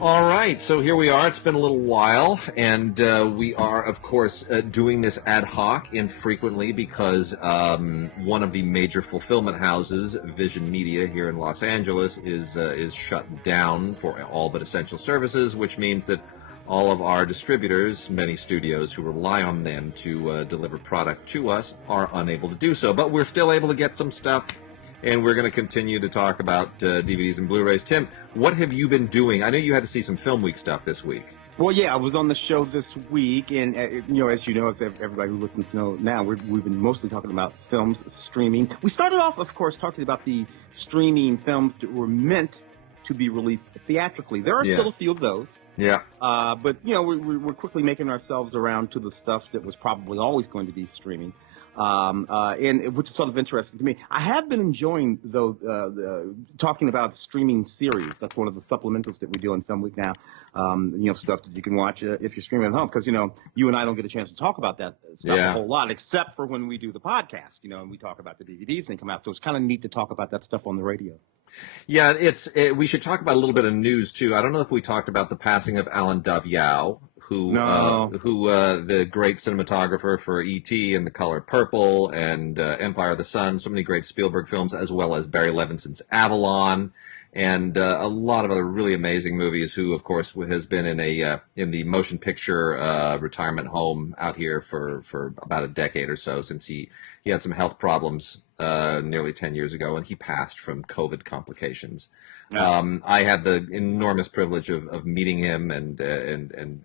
All right, so here we are. It's been a little while, and we are, of course, doing this ad hoc infrequently because one of the major fulfillment houses, Vision Media here in Los Angeles, is shut down for all but essential services, which means that all of our distributors, many studios who rely on them to deliver product to us, are unable to do so. But we're still able to get some stuff. And we're going to continue to talk about DVDs and Blu-rays. Tim, what have you been doing? I know you had to see some Film Week stuff this week. Well, yeah, I was on the show this week, and as everybody who listens to know now, we've been mostly talking about films streaming. We started off, of course, talking about the streaming films that were meant to be released theatrically. There are still a few of those. Yeah. But we're quickly making ourselves around to the stuff that was probably always going to be streaming. And which is sort of interesting to me. I have been enjoying, though, talking about streaming series. That's one of the supplementals that we do on Film Week now. Stuff that you can watch if you're streaming at home, because you and I don't get a chance to talk about that stuff a whole lot, except for when we do the podcast. And we talk about the DVDs and they come out. So it's kind of neat to talk about that stuff on the radio. Yeah, we should talk about a little bit of news too. I don't know if we talked about the passing of Alan Daviau, who the great cinematographer for E.T. and The Color Purple and Empire of the Sun, so many great Spielberg films, as well as Barry Levinson's Avalon, and a lot of other really amazing movies. Who, of course, has been in the motion picture retirement home out here for about a decade or so, since he had some health problems nearly 10 years ago, and he passed from COVID complications. I had the enormous privilege of meeting him and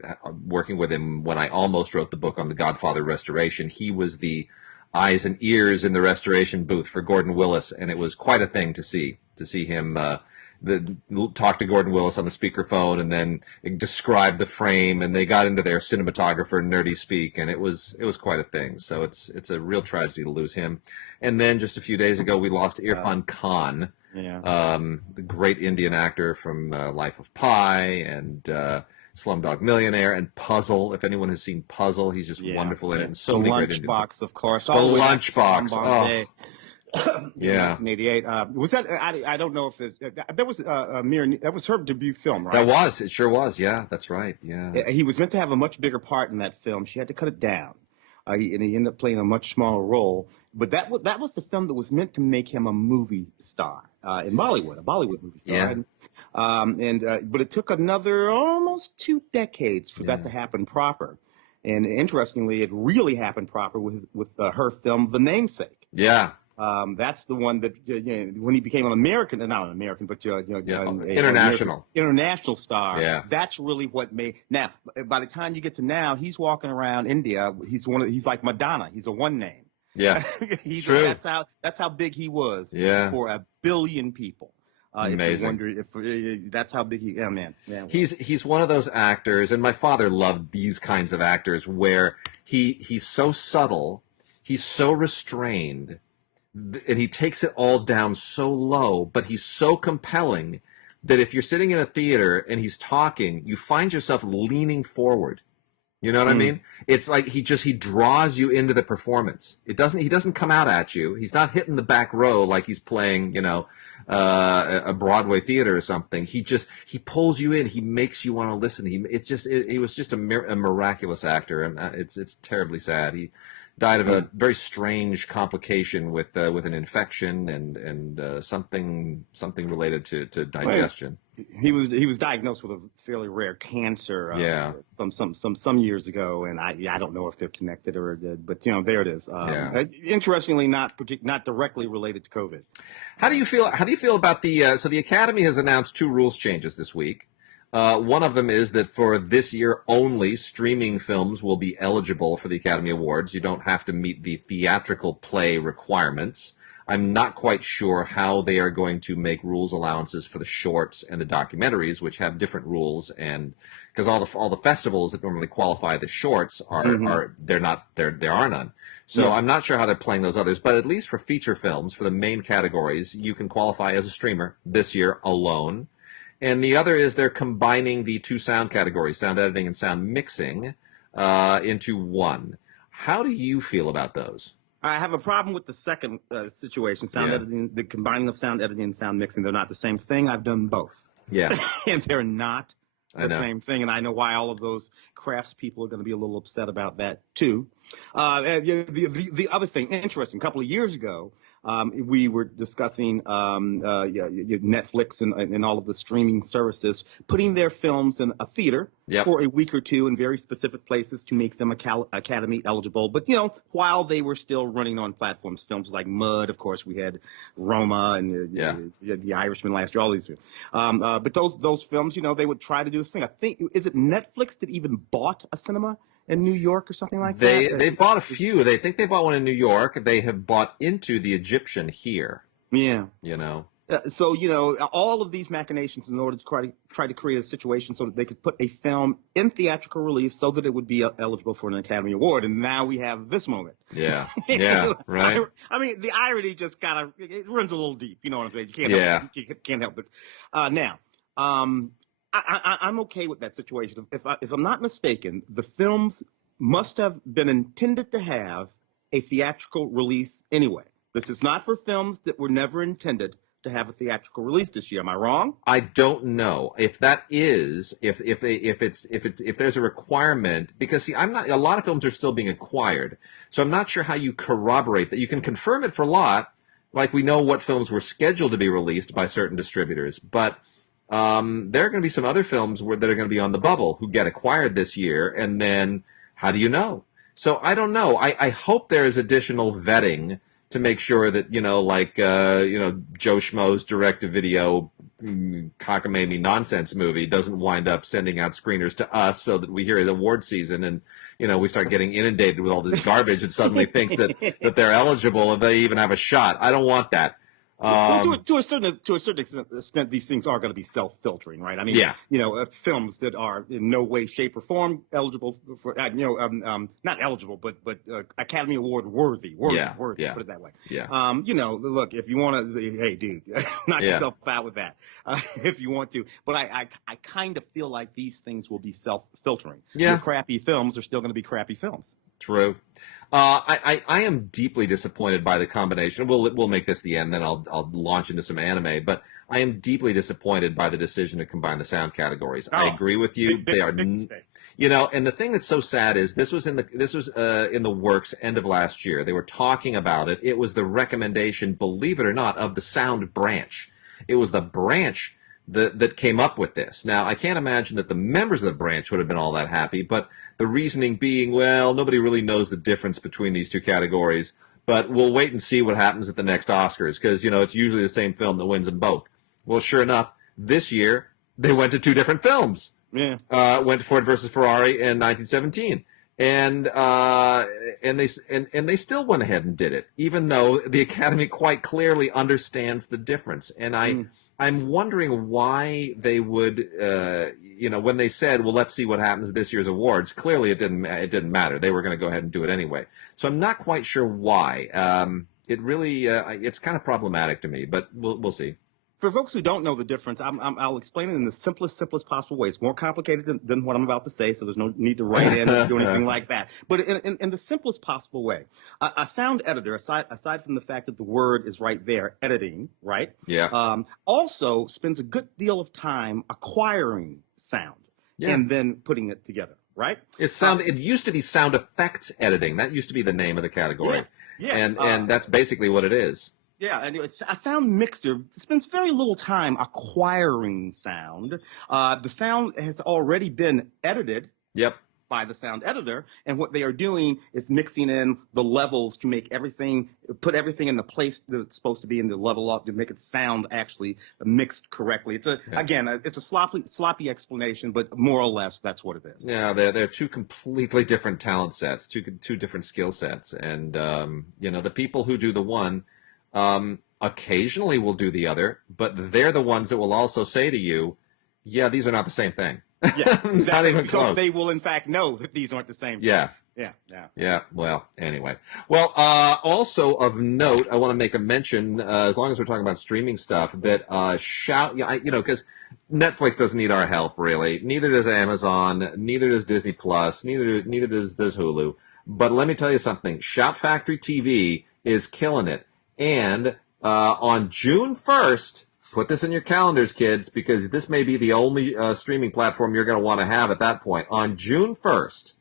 working with him when I almost wrote the book on the Godfather restoration. He was the eyes and ears in the restoration booth for Gordon Willis, and it was quite a thing to see him talk to Gordon Willis on the speakerphone and then describe the frame, and they got into their cinematographer nerdy speak, and it was quite a thing. So it's a real tragedy to lose him. And then just a few days ago, we lost Irfan Khan. Yeah. The great Indian actor from Life of Pi and Slumdog Millionaire and Puzzle. If anyone has seen Puzzle, he's just wonderful in it. And so many great Indian. Lunchbox, of course. The Lunchbox. Oh. Yeah. 1988. Was that? I don't know if that was that was her debut film, right? That was. It sure was. Yeah, that's right. Yeah. He was meant to have a much bigger part in that film. She had to cut it down, and he ended up playing a much smaller role. But that was the film that was meant to make him a movie star in Bollywood, a Bollywood movie star. Yeah. But it took another almost 2 decades for that to happen proper. And interestingly, it really happened proper with her film, The Namesake. Yeah. That's the one that when he became not an American, but international star. Yeah. That's really what made. Now, by the time you get to now, he's walking around India. He's like Madonna. He's a one name. Yeah, true. That's how big he was. Yeah. For 1 billion people. Amazing. If that's how big he. Yeah, man. He's one of those actors, and my father loved these kinds of actors where he's so subtle, he's so restrained, and he takes it all down so low, but he's so compelling that if you're sitting in a theater and he's talking, you find yourself leaning forward. You know what I mean? It's like he draws you into the performance. He doesn't come out at you. He's not hitting the back row like he's playing, a Broadway theater or something. He pulls you in. He makes you want to listen. He was just a miraculous actor, and it's terribly sad. He died of a very strange complication with an infection and something related to digestion. He was diagnosed with a fairly rare cancer. Some years ago, and I don't know if they're connected but there it is. Interestingly, not directly related to COVID. How do you feel about so the Academy has announced 2 rules changes this week. One of them is that for this year only, streaming films will be eligible for the Academy Awards. You don't have to meet the theatrical play requirements. I'm not quite sure how they are going to make rules allowances for the shorts and the documentaries, which have different rules, and because all the festivals that normally qualify the shorts there are none. So I'm not sure how they're playing those others, but at least for feature films, for the main categories, you can qualify as a streamer this year alone. And the other is they're combining the 2 sound categories, sound editing and sound mixing, into one. How do you feel about those? I have a problem with the second situation, sound editing, the combining of sound editing and sound mixing. They're not the same thing. I've done both. Yeah. And they're not the same thing, and I know why all of those crafts people are going to be a little upset about that too. The other thing, interesting, a couple of years ago, we were discussing Netflix and all of the streaming services putting their films in a theater for a week or two in very specific places to make them Academy eligible. But, while they were still running on platforms, films like Mud, of course, we had Roma and The Irishman last year, all these. But those films, they would try to do this thing. I think, is it Netflix that even bought a cinema in New York or something like that? They bought a few. They think they bought one in New York. They have bought into the Egyptian here. Yeah. So, all of these machinations in order to try to create a situation so that they could put a film in theatrical release so that it would be eligible for an Academy Award. And now we have this moment. Yeah. Yeah. Right. I mean, the irony just it runs a little deep. You know what I'm saying? You can't help it. Now, I'm okay with that situation. If I'm not mistaken, the films must have been intended to have a theatrical release anyway. This is not for films that were never intended to have a theatrical release this year. Am I wrong? I don't know if that is if there's a requirement, because see, a lot of films are still being acquired, so I'm not sure how you corroborate that. You can confirm it for a lot, like we know what films were scheduled to be released by certain distributors, but there are going to be some other films that are going to be on the bubble who get acquired this year, and then how do you know? So I don't know. I hope there is additional vetting to make sure that, Joe Schmo's direct-to-video cockamamie nonsense movie doesn't wind up sending out screeners to us so that we hear the award season and, we start getting inundated with all this garbage and suddenly thinks that they're eligible and they even have a shot. I don't want that. To a certain extent, these things are going to be self-filtering, right? I mean, films that are in no way, shape, or form eligible for, not eligible, but Academy Award worthy, put it that way. Yeah. Look, if you want to, hey, dude, knock yourself out with that if you want to. But I kind of feel like these things will be self-filtering. Yeah. Your crappy films are still going to be crappy films. True. I am deeply disappointed by the combination. We'll make this the end, then I'll launch into some anime. But I am deeply disappointed by the decision to combine the sound categories. I agree with you. They are, and the thing that's so sad is this was in the works end of last year. They were talking about it. It was the recommendation, believe it or not, of the sound branch. It was the branch that came up with this. Now, I can't imagine that the members of the branch would have been all that happy, but the reasoning being, well, nobody really knows the difference between these two categories, but we'll wait and see what happens at the next Oscars, because, it's usually the same film that wins in both. Well, sure enough, this year, they went to two different films. Yeah. Went to Ford versus Ferrari in 1917. And they still went ahead and did it, even though the Academy quite clearly understands the difference. And I'm wondering why they would, when they said, well, let's see what happens at this year's awards. Clearly, it didn't matter. They were going to go ahead and do it anyway. So I'm not quite sure why. It really, it's kind of problematic to me, but we'll see. For folks who don't know the difference, I'll explain it in the simplest possible way. It's more complicated than what I'm about to say, so there's no need to write in or do anything like that. But in the simplest possible way, a sound editor, aside from the fact that the word is right there, editing, right? Yeah. Also spends a good deal of time acquiring sound and then putting it together, right? It used to be sound effects editing. That used to be the name of the category. Yeah. And that's basically what it is. Yeah, and it's a sound mixer spends very little time acquiring sound. The sound has already been edited by the sound editor, and what they are doing is mixing in the levels to put everything in the place that it's supposed to be in the level up to make it sound actually mixed correctly. It's a sloppy explanation, but more or less that's what it is. Yeah, they're two completely different talent sets, two different skill sets, and the people who do the one occasionally will do the other, but they're the ones that will also say to you, yeah, these are not the same thing. Yeah, exactly. Not even because close. They will in fact know that these aren't the same thing. Yeah. Well, anyway. Well, also of note, I want to make a mention, as long as we're talking about streaming stuff, that because Netflix doesn't need our help, really. Neither does Amazon, neither does Disney Plus, neither does Hulu. But let me tell you something. Shout Factory TV is killing it. And on June 1st, put this in your calendars, kids, because this may be the only streaming platform you're going to want to have at that point. On June 1st,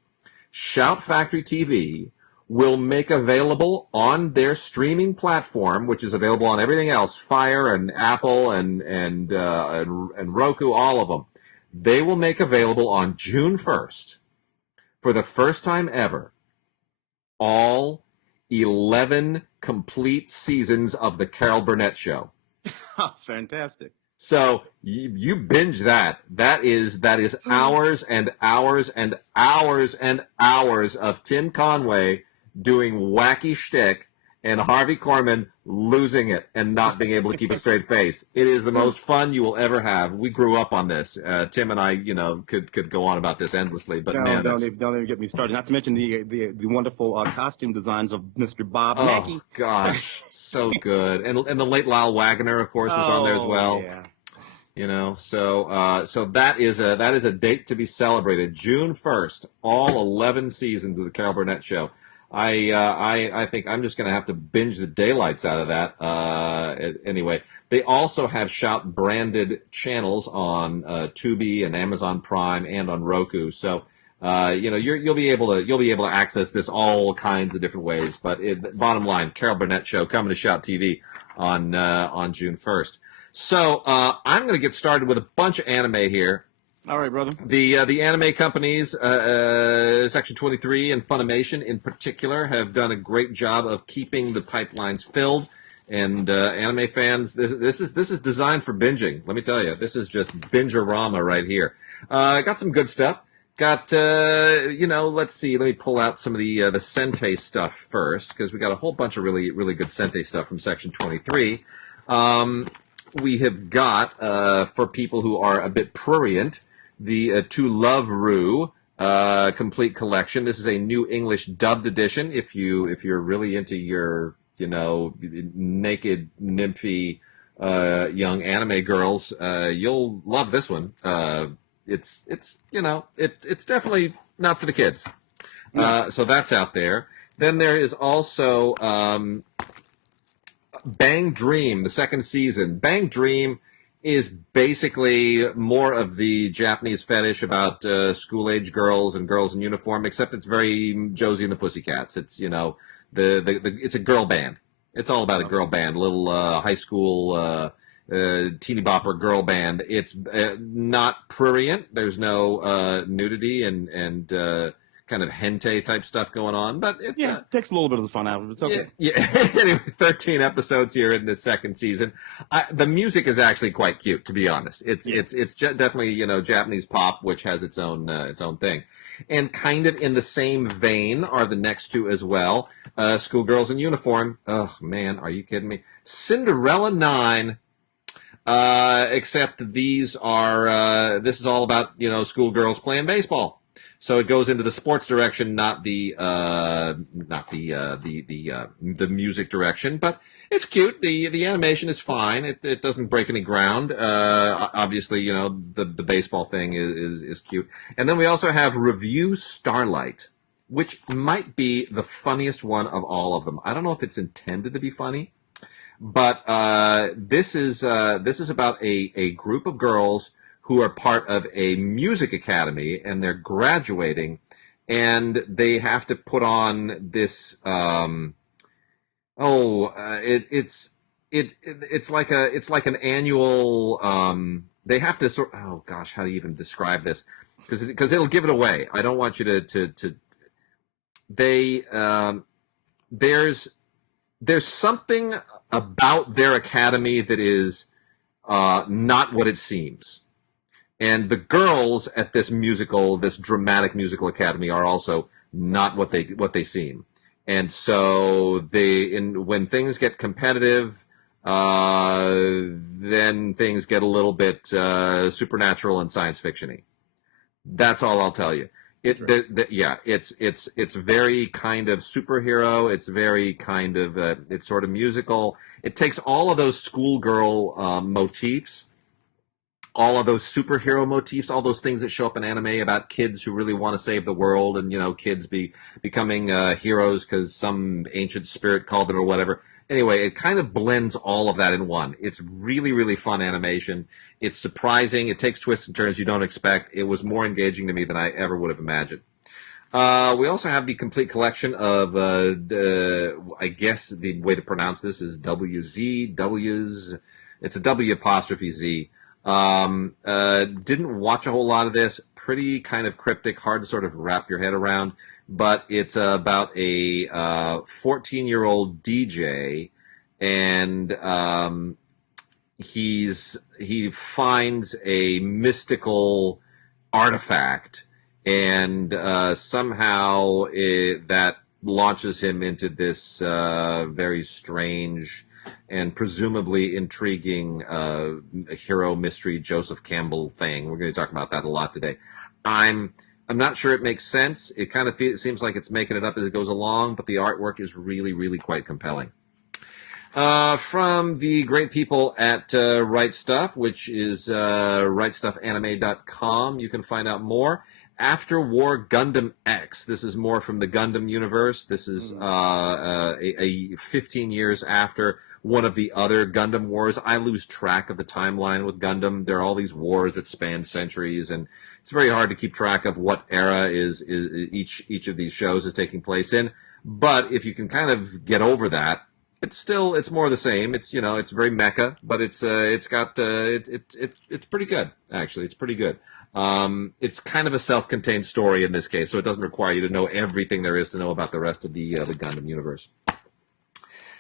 Shout Factory TV will make available on their streaming platform, which is available on everything else, Fire and Apple and Roku, all of them. They will make available on June 1st, for the first time ever, all 11 complete seasons of the Carol Burnett Show. Fantastic. So you binge that. That is hours and hours and hours and hours of Tim Conway doing wacky shtick and Harvey Korman losing it and not being able to keep a straight face. It is the most fun you will ever have. We grew up on this. Tim and I, could go on about this endlessly. But don't even get me started. Not to mention the wonderful costume designs of Mr. Bob Mackey. Oh gosh, so good. And the late Lyle Wagner, of course, was on there as well. Yeah. So that is a date to be celebrated. June 1st, all 11 seasons of the Carol Burnett Show. I think I'm just going to have to binge the daylights out of that. Anyway, they also have Shout branded channels on Tubi and Amazon Prime and on Roku. So you'll be able to access this all kinds of different ways. But bottom line, Carol Burnett Show coming to Shout TV on June 1st. So I'm going to get started with a bunch of anime here. All right, brother. The anime companies, Section 23 and Funimation in particular, have done a great job of keeping the pipelines filled. And anime fans, this is designed for binging. Let me tell you, this is just binge-orama right here. Got some good stuff. Got let's see. Let me pull out some of the Sentai stuff first, because we got a whole bunch of really really good Sentai stuff from Section 23. We have got for people who are a bit prurient, the To Love Rue complete collection. This is a new English dubbed edition. If you're really into your naked nymphy young anime girls, you'll love this one. It's definitely not for the kids. So that's out there. Then there is also Bang Dream, the second season. Bang Dream is basically more of the Japanese fetish about school-age girls and girls in uniform, except it's very Josie and the Pussycats. It's it's a girl band. It's all about a girl band, a little high school teeny bopper girl band. It's not prurient. There's no nudity and kind of hentai type stuff going on, but it's it takes a little bit of the fun out of it. It's okay. Yeah. Anyway, 13 episodes here in this second season. The music is actually quite cute, to be honest. It's definitely Japanese pop, which has its own thing, and kind of in the same vein are the next two as well. Schoolgirls in Uniform. Oh man, are you kidding me? Cinderella 9. Except these are this is all about schoolgirls playing baseball. So it goes into the sports direction, not the music direction, but it's cute. The animation is fine. It doesn't break any ground. Obviously, the baseball thing is cute. And then we also have Revue Starlight, which might be the funniest one of all of them. I don't know if it's intended to be funny, but this is about a group of girls who are part of a music academy, and they're graduating, and they have to put on this. It's like an annual. They have to sort. Oh gosh, how do you even describe this? Because it'll give it away. I don't want you to. They there's something about their academy that is not what it seems. And the girls at this dramatic musical academy are also not what they seem. And so when things get competitive, then things get a little bit supernatural and science fiction-y. That's all I'll tell you. It's very kind of superhero. It's very kind of it's sort of musical. It takes all of those schoolgirl motifs all of those superhero motifs, all those things that show up in anime about kids who really want to save the world, and kids becoming heroes because some ancient spirit called them or whatever. Anyway, it kind of blends all of that in one. It's really, really fun animation. It's surprising. It takes twists and turns you don't expect. It was more engaging to me than I ever would have imagined. We also have the complete collection of, I guess the way to pronounce this is WZW's. It's a W apostrophe Z. Didn't watch a whole lot of this. Pretty kind of cryptic, hard to sort of wrap your head around. But it's about a 14-year-old DJ, and he finds a mystical artifact, and somehow that launches him into this very strange and presumably intriguing hero mystery Joseph Campbell thing. We're going to talk about that a lot today. I'm not sure it makes sense. It kind of seems like it's making it up as it goes along, but the artwork is really, really quite compelling. From the great people at Right Stuff, which is rightstuffanime.com, you can find out more. After War Gundam X. This is more from the Gundam universe. This is a 15 years after one of the other Gundam wars. I lose track of the timeline with Gundam. There are all these wars that span centuries, and it's very hard to keep track of what era is each of these shows is taking place in. But if you can kind of get over that, it's more the same. It's it's very mecha, but it's pretty good actually. It's pretty good. It's kind of a self-contained story in this case, so it doesn't require you to know everything there is to know about the rest of the Gundam universe.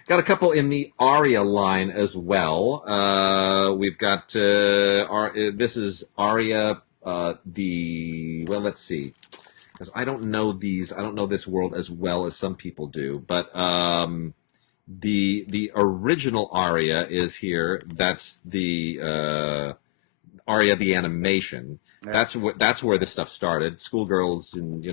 Got a couple in the Aria line as well. We've got this is Aria. Let's see, because I don't know this world as well as some people do, but the original Aria is here. That's the Aria the animation. That's where this stuff started. Schoolgirls and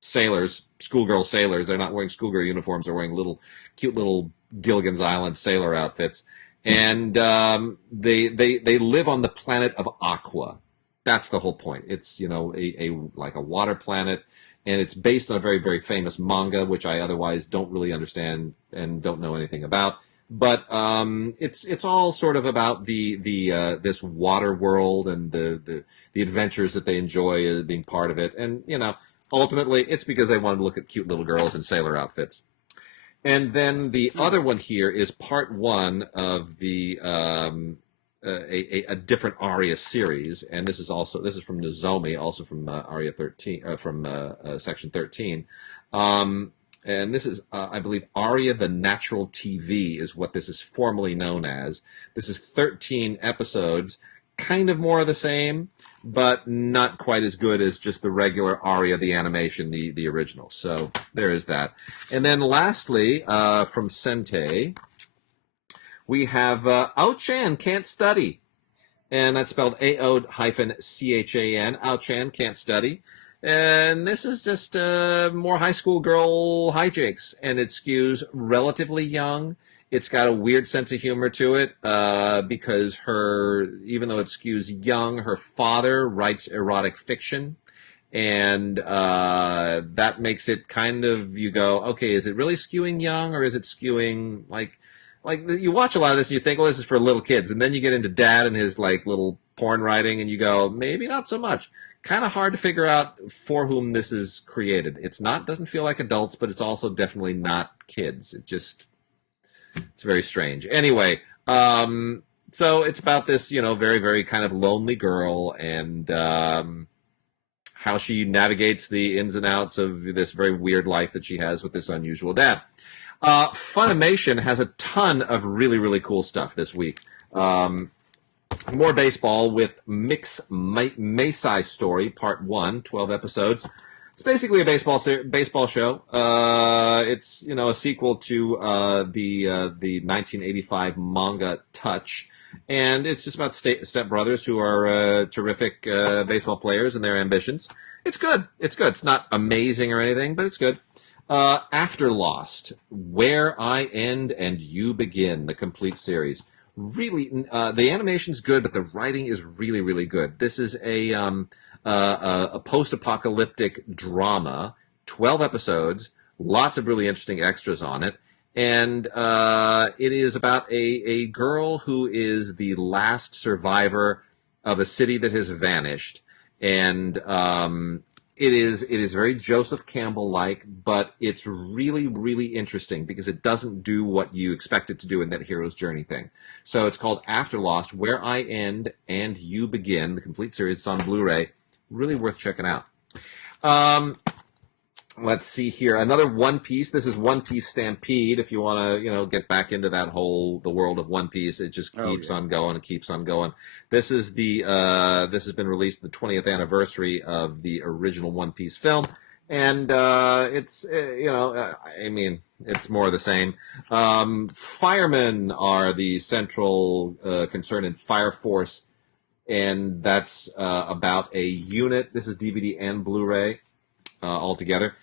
sailors, schoolgirl sailors. They're not wearing schoolgirl uniforms. They're wearing cute little Gilligan's Island sailor outfits, and they live on the planet of Aqua. That's the whole point. It's like a water planet, and it's based on a very, very famous manga, which I otherwise don't really understand and don't know anything about. But it's all sort of about this water world and the adventures that they enjoy as being part of it, and ultimately it's because they wanted to look at cute little girls in sailor outfits. And then the other one here is part one of the a different Aria series, and this is from Nozomi, also from Aria 13, from section 13. And this is, I believe, Aria the Natural TV is what this is formally known as. This is 13 episodes, kind of more of the same, but not quite as good as just the regular Aria the animation, the original. So there is that. And then lastly, from Sentai, we have Ao-chan Can't Study. And that's spelled AO-CHAN. Ao-chan Can't Study. And this is just more high school girl hijinks, and it skews relatively young. It's got a weird sense of humor to it because even though it skews young, her father writes erotic fiction, and that makes it kind of, you go, okay, is it really skewing young, or is it skewing like you watch a lot of this and you think, well, this is for little kids, and then you get into Dad and his little porn writing, and you go, maybe not so much. Kind of hard to figure out for whom this is created. Doesn't feel like adults, but it's also definitely not kids. It's very strange. Anyway, so it's about this, very, very kind of lonely girl, and how she navigates the ins and outs of this very weird life that she has with this unusual dad. Funimation has a ton of really, really cool stuff this week. More baseball with Meisei Story, Part 1, 12 episodes. It's basically a baseball show. It's a sequel to the 1985 manga Touch, and it's just about step brothers who are terrific baseball players and their ambitions. It's good. It's not amazing or anything, but it's good. AFTERLOST, Where I End and You Begin, the complete series. Really, the animation's good, but the writing is really, really good. This is a post-apocalyptic drama, 12 episodes, lots of really interesting extras on it. And it is about a girl who is the last survivor of a city that has vanished. And it is very Joseph Campbell-like, but it's really, really interesting because it doesn't do what you expect it to do in that hero's journey thing. So it's called AFTERLOST, Where I End and You Begin. The complete series is on Blu-ray. Really worth checking out. Let's see here. Another One Piece. This is One Piece Stampede. If you want to, get back into the world of One Piece, it just keeps on going and keeps on going. This is this has been released the 20th anniversary of the original One Piece film, and it's it's more of the same. Firemen are the central concern in Fire Force, and that's about a unit. This is DVD and Blu-ray. Altogether.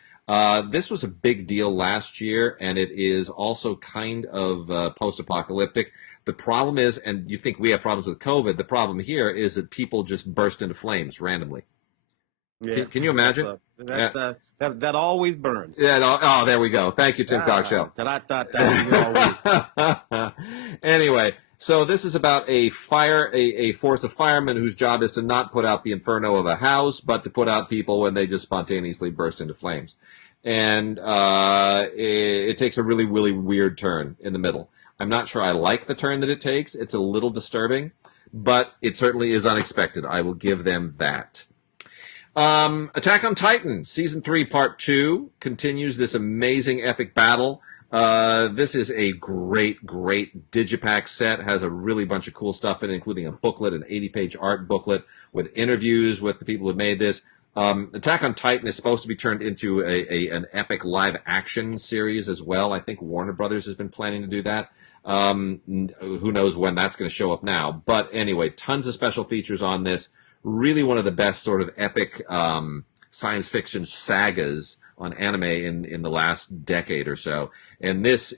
This was a big deal last year, and it is also kind of post-apocalyptic. The problem is, and you think we have problems with COVID, the problem here is that people just burst into flames randomly. Yeah. Can you imagine? That always burns. Yeah. There we go. Thank you, Tim Cockshell. Anyway. So this is about a force of firemen whose job is to not put out the inferno of a house, but to put out people when they just spontaneously burst into flames. And it takes a really, really weird turn in the middle. I'm not sure I like the turn that it takes. It's a little disturbing, but it certainly is unexpected. I will give them that. Attack on Titan, Season 3, Part 2, continues this amazing epic battle. This is a great Digipack set. Has a really bunch of cool stuff in it, including a booklet, an 80-page art booklet with interviews with the people who made this. Attack on Titan is supposed to be turned into an epic live-action series as well. I think Warner Brothers has been planning to do that. Who knows when that's going to show up now. But anyway, tons of special features on this. Really one of the best sort of epic science fiction sagas on anime in the last decade or so. And this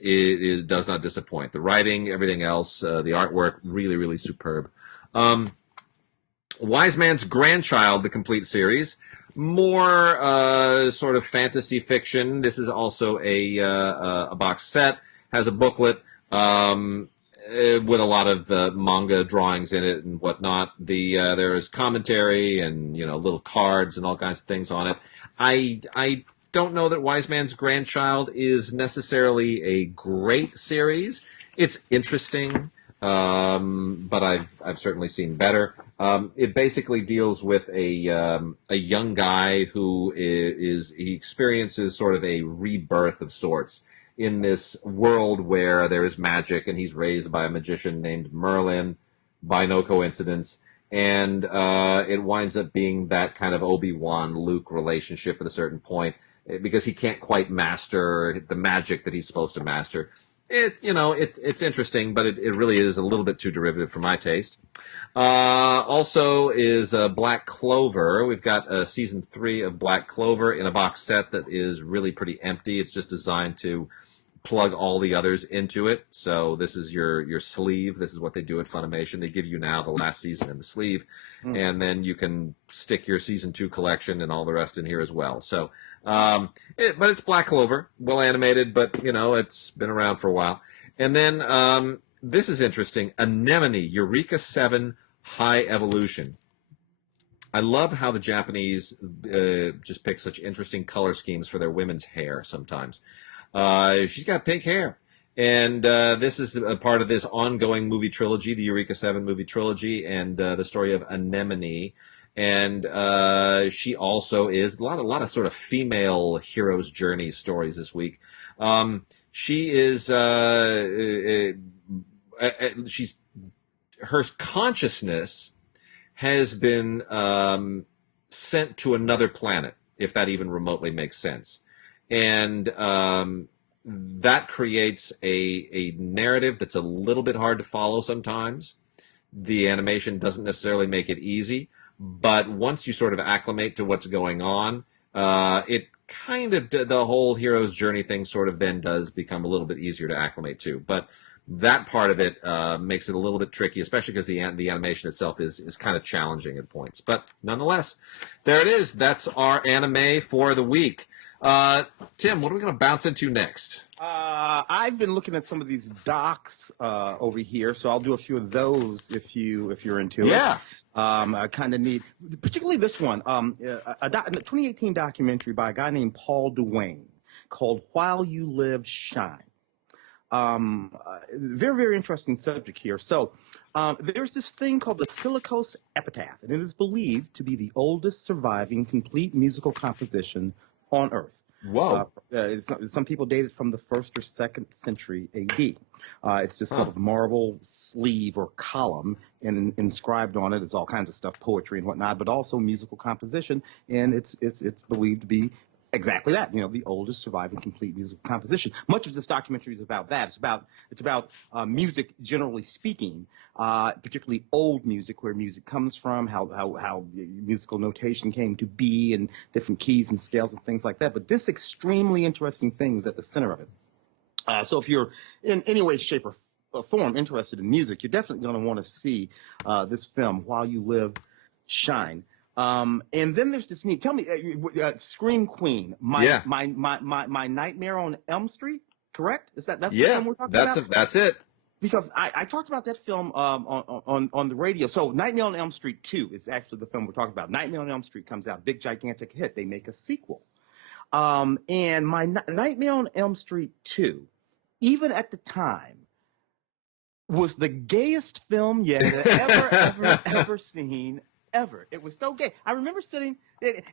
does not disappoint. The writing, everything else, the artwork, really, really superb. Wise Man's Grandchild, the complete series. More sort of fantasy fiction. This is also a box set. Has a booklet with a lot of manga drawings in it and whatnot. There is commentary and little cards and all kinds of things on it. I don't know that Wise Man's Grandchild is necessarily a great series. It's interesting, but I've certainly seen better. It basically deals with a young guy who he experiences sort of a rebirth of sorts in this world where there is magic, and he's raised by a magician named Merlin, by no coincidence. And it winds up being that kind of Obi-Wan Luke relationship at a certain point, because he can't quite master the magic that he's supposed to master. It's interesting, but it really is a little bit too derivative for my taste. Also is Black Clover. We've got season 3 of Black Clover in a box set that is really pretty empty. It's just designed to plug all the others into it. So this is your sleeve. This is what they do at Funimation. They give you now the last season in the sleeve, and then you can stick your season 2 collection and all the rest in here as well. So, but it's Black Clover, well animated, but it's been around for a while. And then this is interesting: Anemone, Eureka 7 High Evolution. I love how the Japanese just pick such interesting color schemes for their women's hair sometimes. She's got pink hair. And this is a part of this ongoing movie trilogy, the Eureka 7 movie trilogy, and the story of Anemone. And she also is a lot of sort of female hero's journey stories this week. She is her consciousness has been sent to another planet, if that even remotely makes sense. And that creates a narrative that's a little bit hard to follow sometimes. The animation doesn't necessarily make it easy, but once you sort of acclimate to what's going on, it kind of, the whole hero's journey thing sort of then does become a little bit easier to acclimate to. But that part of it makes it a little bit tricky, especially because the animation itself is kind of challenging at points. But nonetheless, there it is. That's our anime for the week. Tim, what are we going to bounce into next? I've been looking at some of these docs over here, so I'll do a few of those if you're into it. Yeah. I kind of need, particularly this one, a 2018 documentary by a guy named Paul Duane called "While You Live, Shine." Very, very interesting subject here. So there's this thing called the Silicos Epitaph, and it is believed to be the oldest surviving complete musical composition on Earth. Whoa. Some people date it from the 1st or 2nd century AD. It's this sort of marble sleeve or column, and inscribed on it is all kinds of stuff, poetry and whatnot, but also musical composition, and it's believed to be exactly that, the oldest surviving complete musical composition. Much of this documentary is about that. It's about music, generally speaking, particularly old music, where music comes from, how musical notation came to be, and different keys and scales and things like that. But this extremely interesting thing is at the center of it. So if you're in any way, shape, or form interested in music, you're definitely going to want to see this film, While You Live, Shine. And then there's this neat. Tell me, Scream Queen, my Nightmare on Elm Street, correct? That's the film we're talking about? That's it. Because I talked about that film on the radio. So Nightmare on Elm Street 2 is actually the film we're talking about. Nightmare on Elm Street comes out, big gigantic hit. They make a sequel. And my Nightmare on Elm Street 2, even at the time, was the gayest film you had ever seen. Ever. It was so gay. I remember sitting,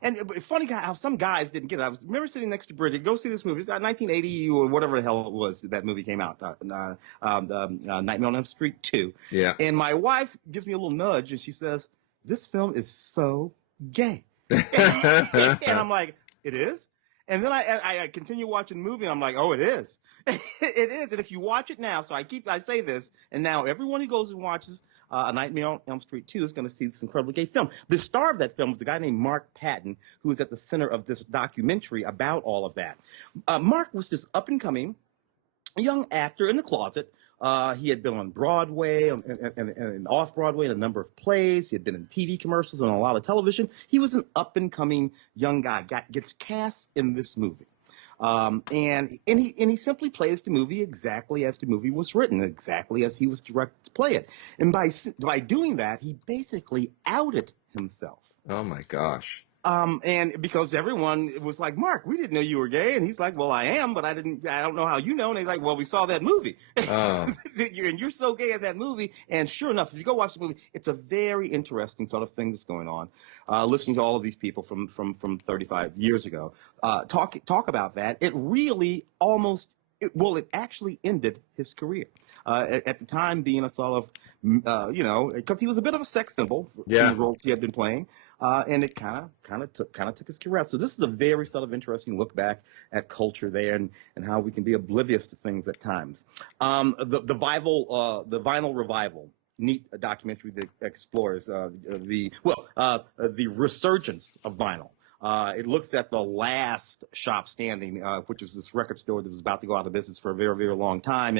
and funny how some guys didn't get it. Remember sitting next to Bridget. Go see this movie. It's 1980 or whatever the hell it was that movie came out. Nightmare on Elm Street 2. Yeah. And my wife gives me a little nudge, and she says, "This film is so gay." And I'm like, "It is?" And then I continue watching the movie, and I'm like, "Oh, it is." It is. And if you watch it now, so I say this, and now everyone who goes and watches A Nightmare on Elm Street 2 is going to see this incredibly gay film. The star of that film was a guy named Mark Patton, who is at the center of this documentary about all of that. Mark was this up-and-coming young actor in the closet. He had been on Broadway and off-Broadway in a number of plays. He had been in TV commercials and a lot of television. He was an up-and-coming young guy, gets cast in this movie. And he simply plays the movie exactly as the movie was written, exactly as he was directed to play it. And by doing that, he basically outed himself. Oh my gosh. And because everyone was like, "Mark, we didn't know you were gay," and he's like, "Well, I am, but I don't know how you know." And he's like, "Well, we saw that movie, and you're so gay in that movie." And sure enough, if you go watch the movie, it's a very interesting sort of thing that's going on. Listening to all of these people from 35 years ago talk about that, it really it actually ended his career. At the time, being a sort of, because he was a bit of a sex symbol in the roles he had been playing. And it kind of took his career out. So this is a very sort of interesting look back at culture there and how we can be oblivious to things at times. The vinyl revival, neat documentary that explores the resurgence of vinyl. It looks at the last shop standing, which is this record store that was about to go out of business for a very, very long time,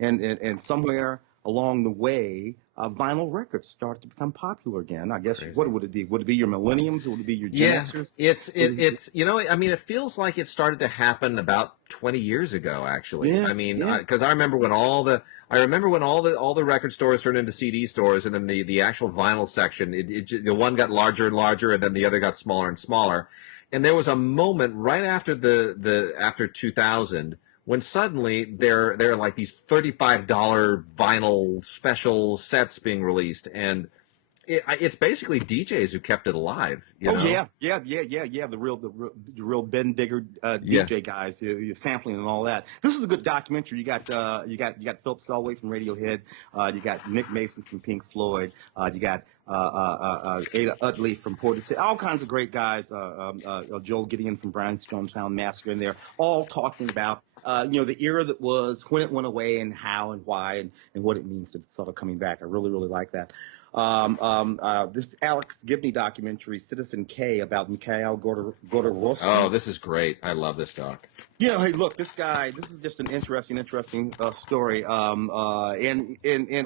and somewhere along the way, vinyl records started to become popular again. I guess. Crazy. What would it be? Would it be your millenniums or would it be your Gen Xers? It feels like it started to happen about 20 years ago, actually. Yeah, because I remember when all the record stores turned into CD stores, and then the actual vinyl section, the one got larger and larger, and then the other got smaller and smaller. And there was a moment right after after 2000 when suddenly there are like these $35 vinyl special sets being released, and it's basically DJs who kept it alive. You know? Yeah. The real Ben Digger DJ guys, sampling and all that. This is a good documentary. You got Philip Selway from Radiohead. You got Nick Mason from Pink Floyd. You got Ada Utley from Portishead. All kinds of great guys. Joel Gideon from Brian Jonestown Massacre, and they're all talking about the era that was, when it went away, and how and why and what it means to sort of coming back. I really, really like that. This Alex Gibney documentary, Citizen K, about Mikhail Gordorovsky. Oh, this is great. I love this doc. Hey, look, this guy. This is just an interesting story. And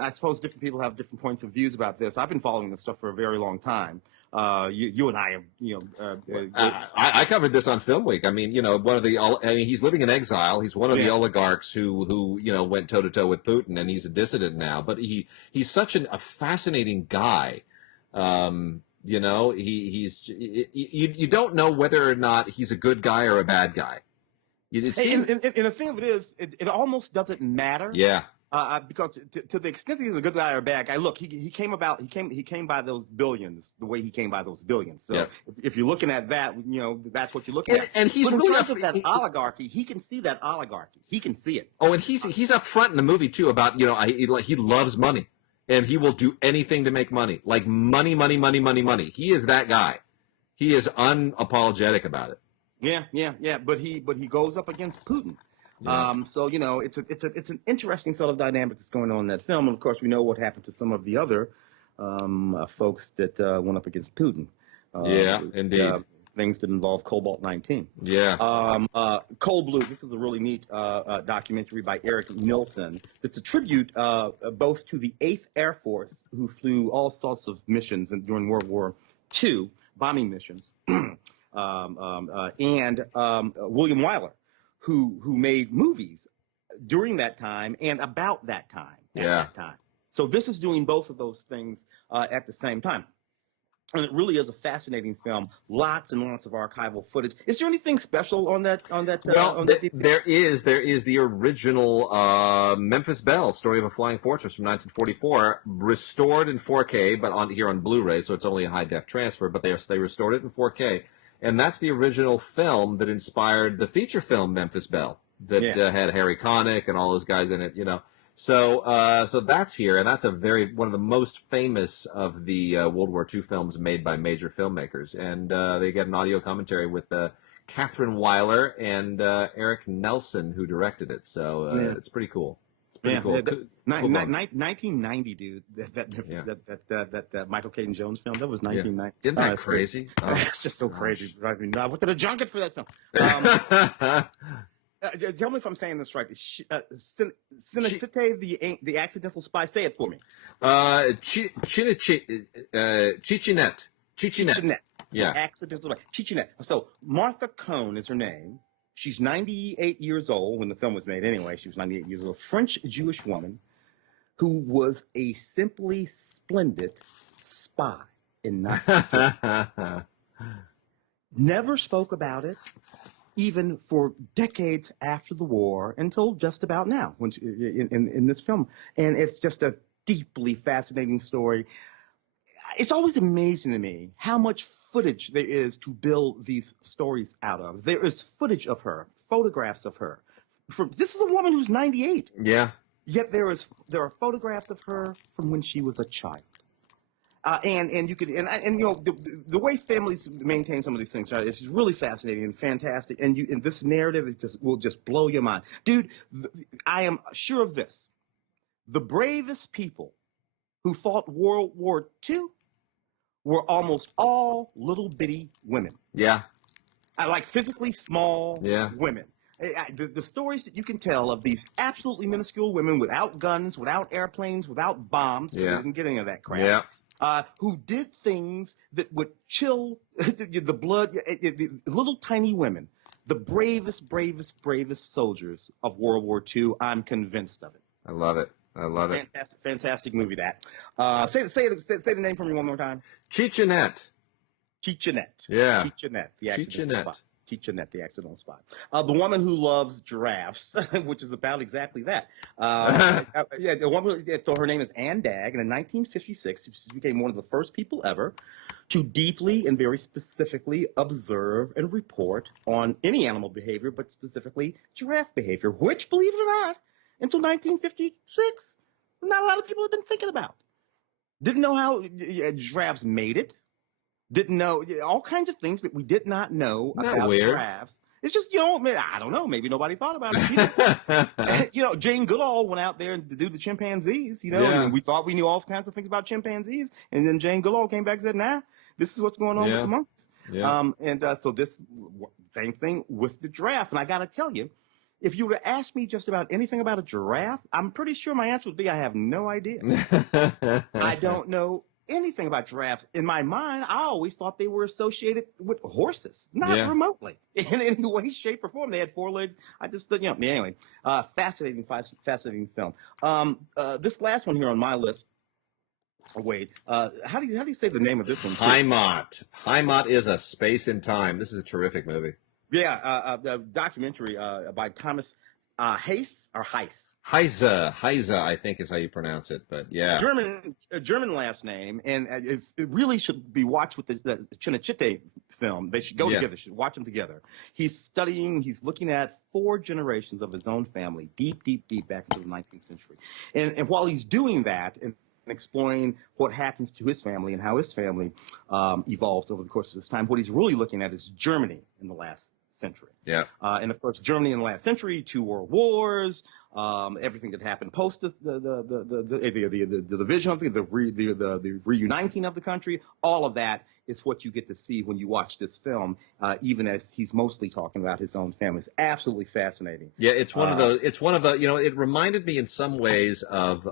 I suppose different people have different points of views about this. I've been following this stuff for a very long time. You and I have, I covered this on Film Week. I mean, he's living in exile. He's one of the oligarchs who went toe to toe with Putin, and he's a dissident now. But he's such a fascinating guy. You don't know whether or not he's a good guy or a bad guy. And the thing of it is, it almost doesn't matter. Yeah. Because to the extent that he's a good guy or a bad guy, look, he came by those billions the way he came by those billions. So if you're looking at that, that's what you're looking at. And he's really up that oligarchy. He can see that oligarchy. He can see it. Oh, and he's up front in the movie too about he loves money, and he will do anything to make money. Like money. He is that guy. He is unapologetic about it. Yeah. But he goes up against Putin. Yeah. So it's an interesting sort of dynamic that's going on in that film, and of course we know what happened to some of the other folks that went up against Putin. Indeed. Things that involve Cobalt-19. Yeah. Cold Blue. This is a really neat documentary by Eric Nilsson. It's a tribute both to the 8th Air Force, who flew all sorts of missions during World War II, bombing missions, and William Wyler, who made movies during that time and about that time. That time. So this is doing both of those things at the same time. And it really is a fascinating film. Lots and lots of archival footage. Is there anything special on that? There is the original Memphis Belle, Story of a Flying Fortress from 1944, restored in 4K, but here on Blu-ray, so it's only a high def transfer. But they restored it in 4K. And that's the original film that inspired the feature film Memphis Belle that had Harry Connick and all those guys in it, So that's here, and that's one of the most famous of the World War II films made by major filmmakers. And they get an audio commentary with Catherine Weiler and Eric Nelson, who directed it. So it's pretty cool. It's pretty cool. 1990, dude. That Michael Caton Jones film. That was 1990. Isn't that crazy? It's just so crazy. I mean, I went to the junket for that film. Tell me if I'm saying this right. Cinecite, the accidental spy. Say it for me. Chichinette. Yeah. Accidental spy. Chichinette. So Martha Cohn is her name. She's 98 years old when the film was made. Anyway, she was 98 years old. A French Jewish woman who was a simply splendid spy in Nazi Germany. Never spoke about it, even for decades after the war, until just about now, when in this film. And it's just a deeply fascinating story. It's always amazing to me how much footage there is to build these stories out of. There is footage of her, photographs of her. This is a woman who's 98. Yeah. Yet there are photographs of her from when she was a child. And you could the way families maintain some of these things, right? It's really fascinating and fantastic. And this narrative will just blow your mind, dude. I am sure of this: the bravest people who fought World War II were almost all little bitty women. Yeah. Like physically small women. The stories that you can tell of these absolutely minuscule women without guns, without airplanes, without bombs. We didn't get any of that crap. Yeah. Who did things that would chill the blood, the little tiny women, the bravest soldiers of World War II. I'm convinced of it. I love it. Fantastic movie. That. Say the name for me one more time. Chichinette. Yeah. Chichinette. Chichinette, the accidental spy. The woman who loves giraffes, which is about exactly that. The woman, so her name is Anne Dagg, and in 1956, she became one of the first people ever to deeply and very specifically observe and report on any animal behavior, but specifically giraffe behavior, which, believe it or not, until 1956, not a lot of people have been thinking about. Didn't know how giraffes mated. Didn't know all kinds of things that we did not know about giraffes. It's just, I don't know. Maybe nobody thought about it. Jane Goodall went out there to do the chimpanzees, and we thought we knew all kinds of things about chimpanzees. And then Jane Goodall came back and said, nah, this is what's going on with the monkeys. Yeah. So this same thing with the giraffe. And I got to tell you, if you were to ask me just about anything about a giraffe, I'm pretty sure my answer would be I have no idea. I don't know anything about giraffes. In my mind, I always thought they were associated with horses, not remotely in any way, shape, or form. They had 4 legs. I just thought, anyway, fascinating film. This last one here on my list. Wait, how do you say the name of this one? Heimat. Heimat is a space in time. This is a terrific movie. Yeah, a documentary by Thomas Heiss or Heiss. Heise, I think is how you pronounce it, but yeah. German last name, and it really should be watched with the Chichinette film. They should go together. They should watch them together. He's looking at 4 generations of his own family, deep back into the 19th century. And while he's doing that, and exploring what happens to his family and how his family evolves over the course of this time, what he's really looking at is Germany in the last century. Yeah. And of course, Germany in the last century, 2 world wars, everything that happened post the division of the reuniting of the country. All of that is what you get to see when you watch this film, even as he's mostly talking about his own family. It's absolutely fascinating. Yeah, it's one of those. It's one of the. It reminded me in some ways of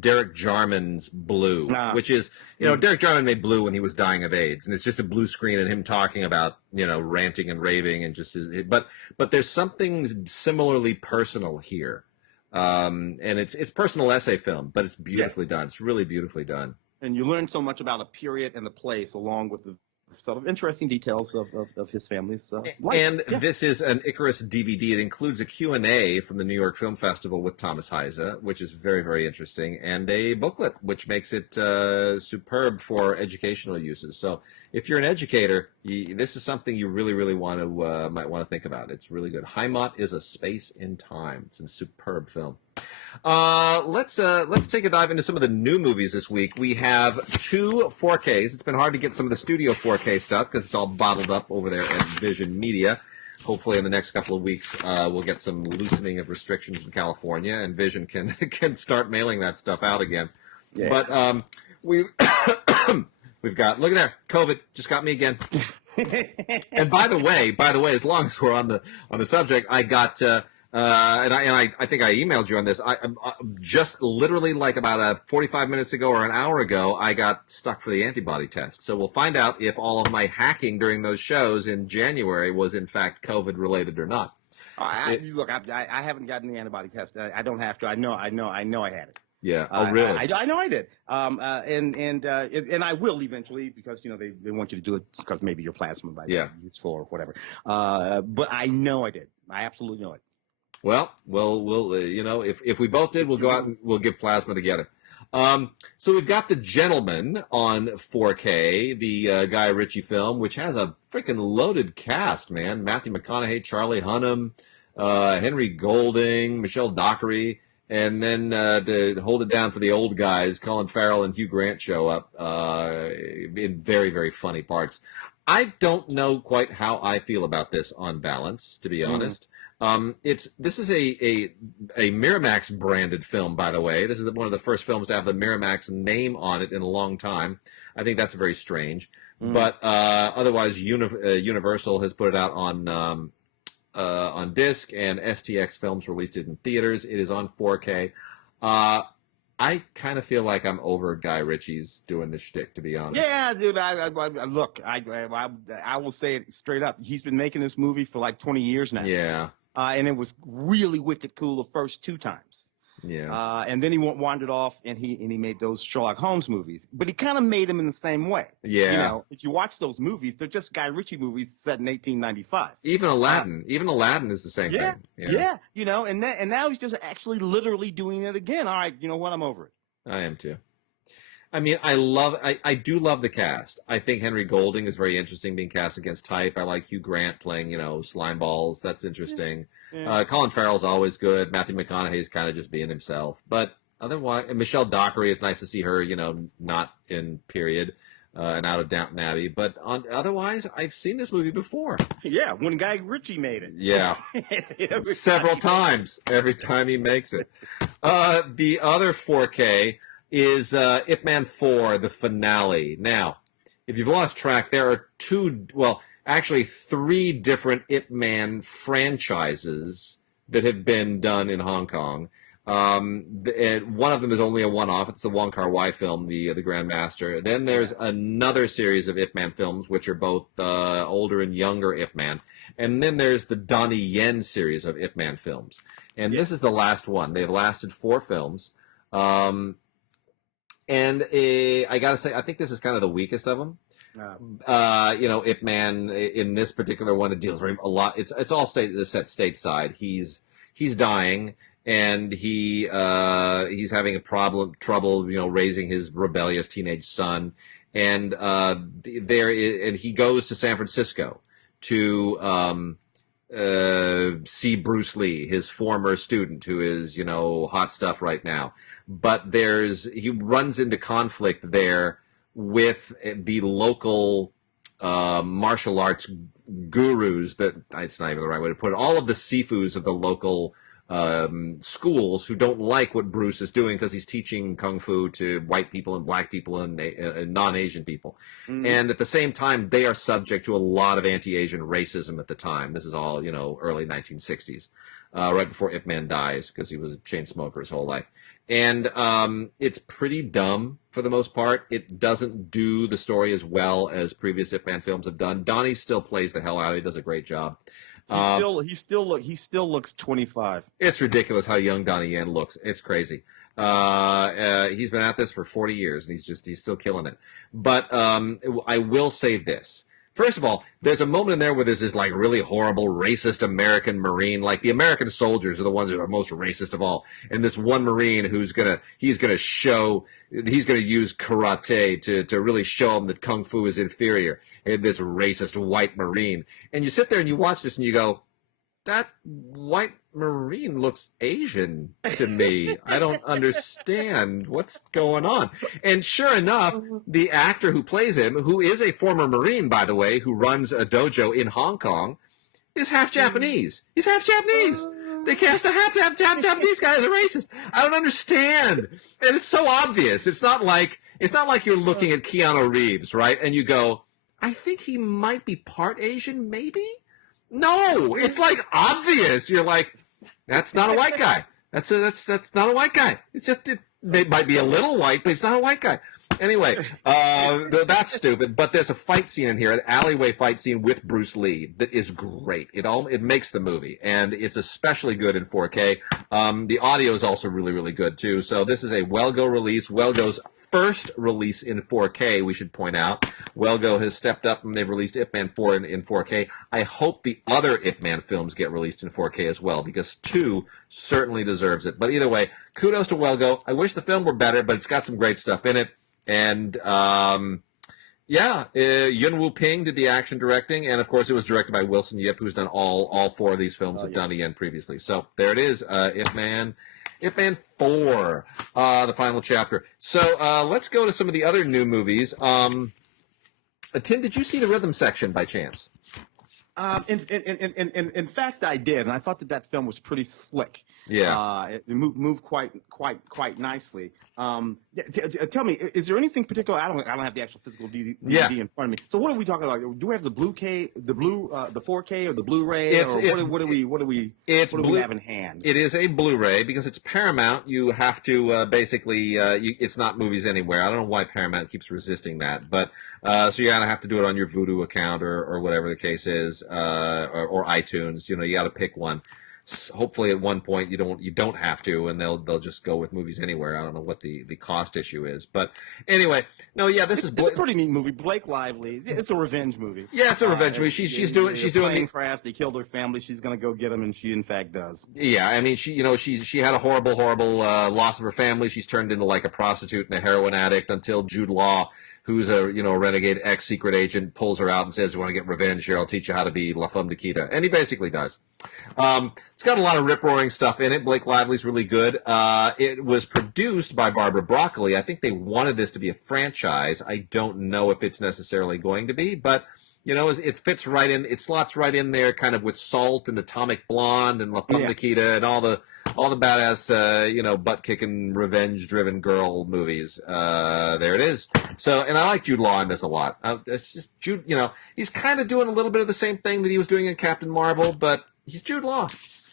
Derek Jarman's Blue, which is, Derek Jarman made Blue when he was dying of AIDS, and it's just a blue screen and him talking about, ranting and raving and just but there's something similarly personal here. And it's personal essay film, but it's beautifully done. It's really beautifully done. And you learn so much about a period and a place along with the sort of interesting details of his family's life. And this is an Icarus DVD. It includes a Q&A from the New York Film Festival with Thomas Heise, which is very, very interesting, and a booklet, which makes it superb for educational uses. So if you're an educator, this is something you really, really might want to think about. It's really good. Heimat is a space in time. It's a superb film. Let's take a dive into some of the new movies this week. We have 2 4Ks. It's been hard to get some of the studio 4K stuff because it's all bottled up over there at Vision Media. Hopefully, in the next couple of weeks, we'll get some loosening of restrictions in California, and Vision can start mailing that stuff out again. Yeah. But we've got, look at there, COVID just got me again. And by the way, as long as we're on the subject, I got. And I think I emailed you on this. I just literally like about 45 minutes ago or an hour ago, I got stuck for the antibody test. So we'll find out if all of my hacking during those shows in January was in fact COVID related or not. Look, I haven't gotten the antibody test. I don't have to. I know I had it. Yeah. Oh, really? I know I did. And I will eventually because they want you to do it because maybe your plasma might be useful or whatever. But I know I did. I absolutely know it. Well, we'll if we both did, we'll go out and we'll give plasma together. So we've got The Gentleman on 4K, the Guy Ritchie film, which has a freaking loaded cast, man. Matthew McConaughey, Charlie Hunnam, Henry Golding, Michelle Dockery, and then to hold it down for the old guys, Colin Farrell and Hugh Grant show up in very, very funny parts. I don't know quite how I feel about this on balance, to be honest. This is a Miramax branded film, by the way. This is one of the first films to have the Miramax name on it in a long time. I think that's very strange. But otherwise, Universal has put it out on disc, and STX Films released it in theaters. It is on 4K. I kind of feel like I'm over Guy Ritchie's doing this shtick, to be honest. Yeah, dude. Look, I will say it straight up. He's been making this movie for like 20 years now. Yeah. And it was really wicked cool the first 2 times. Yeah. And then he wandered off and he made those Sherlock Holmes movies. But he kind of made them in the same way. Yeah. If you watch those movies, they're just Guy Ritchie movies set in 1895. Even Aladdin is the same thing. Yeah. And now he's just actually literally doing it again. All right, you know what? I'm over it. I am too. I mean, I do love the cast. I think Henry Golding is very interesting being cast against type. I like Hugh Grant playing, slime balls. That's interesting. Yeah. Colin Farrell's always good. Matthew McConaughey's kind of just being himself. But otherwise, and Michelle Dockery, it's nice to see her, not in period. and Out of Downton Abbey. But otherwise, I've seen this movie before. Yeah, when Guy Ritchie made it. Yeah, several times. Every time he makes it. The other 4K is Ip Man 4, the finale. Now, if you've lost track, there are three different Ip Man franchises that have been done in Hong Kong. And one of them is only a one-off. It's the Wong Kar-wai film, the Grandmaster. Then there's another series of Ip Man films, which are both older and younger Ip Man. And then there's the Donnie Yen series of Ip Man films. And this is the last one. They've lasted 4 films. And I got to say, I think this is kind of the weakest of them. Ip Man in this particular one, it deals very a lot. It's all set stateside. He's dying, and he's having trouble, raising his rebellious teenage son, and he goes to San Francisco to see Bruce Lee, his former student, who is hot stuff right now. But he runs into conflict there with the local martial arts gurus. It's not even the right way to put it. All of the sifus of the local schools who don't like what Bruce is doing because he's teaching kung fu to white people and black people and non-Asian people. Mm. And at the same time, they are subject to a lot of anti-Asian racism at the time. This is all, early 1960s, right before Ip Man dies, because he was a chain smoker his whole life. And it's pretty dumb for the most part. It doesn't do the story as well as previous Ip Man films have done. Donnie still plays the hell out of it. He does a great job. He still looks 25. It's ridiculous how young Donnie Yen looks. It's crazy. He's been at this for 40 years, and he's still killing it. But I will say this. First of all, there's a moment in there where there's this like really horrible racist American Marine. Like the American soldiers are the ones that are most racist of all. And this one Marine he's gonna use karate to really show him that Kung Fu is inferior. And this racist white Marine. And you sit there and you watch this and you go, that white Marine looks Asian to me. I don't understand what's going on. And sure enough, the actor who plays him, who is a former Marine, by the way, who runs a dojo in Hong Kong, is half Japanese. He's half Japanese. They cast a half Japanese guy as a racist. I don't understand. And it's so obvious. It's not like you're looking at Keanu Reeves, right? And you go, I think he might be part Asian, maybe? No, it's like obvious. You're like, that's not a white guy. That's not a white guy. It's just it might be a little white, but it's not a white guy. Anyway, that's stupid. But there's a fight scene in here, an alleyway fight scene with Bruce Lee that is great. It makes the movie, and it's especially good in 4K. The audio is also really, really good too. So this is a Welgo release. Welgo's first release in 4K, we should point out. Welgo has stepped up and they've released Ip Man 4 in 4K. I hope the other Ip Man films get released in 4K as well, because 2 certainly deserves it. But either way, kudos to Welgo. I wish the film were better, but it's got some great stuff in it. And Yuen Wu Ping did the action directing, and of course it was directed by Wilson Yip, who's done all 4 of these films with Donnie Yen previously. So there it is, Ip Man 4, the final chapter. So let's go to some of the other new movies. Tim, did you see the rhythm section by chance? In fact, I did, and I thought that film was pretty slick. Yeah, it moved quite nicely. Tell me, is there anything particular? I don't have the actual physical DVD in front of me. So what are we talking about? Do we have the 4K, or the Blu-ray? What do we have in hand? It is a Blu-ray because it's Paramount. You have to basically, it's not Movies Anywhere. I don't know why Paramount keeps resisting that, but so you're gonna have to do it on your Vudu account or whatever the case is, or iTunes. You got to pick one. Hopefully, at one point you don't have to, and they'll just go with Movies Anywhere. I don't know what the cost issue is, but anyway, it's a pretty neat movie. Blake Lively. It's a revenge movie. Yeah, it's a revenge movie. She's doing the crash. They killed her family. She's gonna go get them, and she in fact does. Yeah, I mean she had a horrible loss of her family. She's turned into like a prostitute and a heroin addict until Jude Law who's a renegade ex-secret agent, pulls her out and says, "You want to get revenge here? I'll teach you how to be La Femme Nikita," and he basically does. It's got a lot of rip-roaring stuff in it. Blake Lively's really good. It was produced by Barbara Broccoli. I think they wanted this to be a franchise. I don't know if it's necessarily going to be, but it fits right in. It slots right in there, kind of with Salt and Atomic Blonde and La Femme Nikita and all the badass, butt-kicking, revenge-driven girl movies. There it is. So, and I like Jude Law in this a lot. It's just Jude. He's kind of doing a little bit of the same thing that he was doing in Captain Marvel, but he's Jude Law.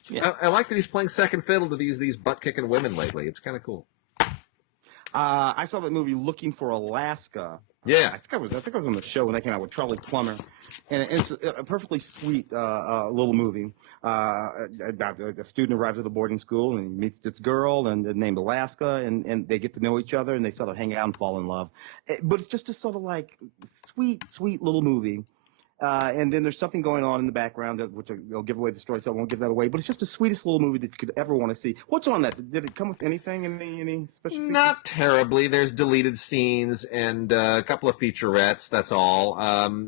Yeah. I like that he's playing second fiddle to these butt-kicking women lately. It's kind of cool. I saw that movie Looking for Alaska. Yeah, I think I was on the show when that came out with Charlie Plummer, and it's a perfectly sweet little movie. A student arrives at a boarding school and he meets this girl and named Alaska, and they get to know each other and they sort of hang out and fall in love. But it's just a sort of like sweet little movie. And then there's something going on in the background which will give away the story, so I won't give that away. But it's just the sweetest little movie that you could ever want to see. What's on that? Did it come with anything? Any special features? Not terribly. There's deleted scenes and a couple of featurettes. That's all.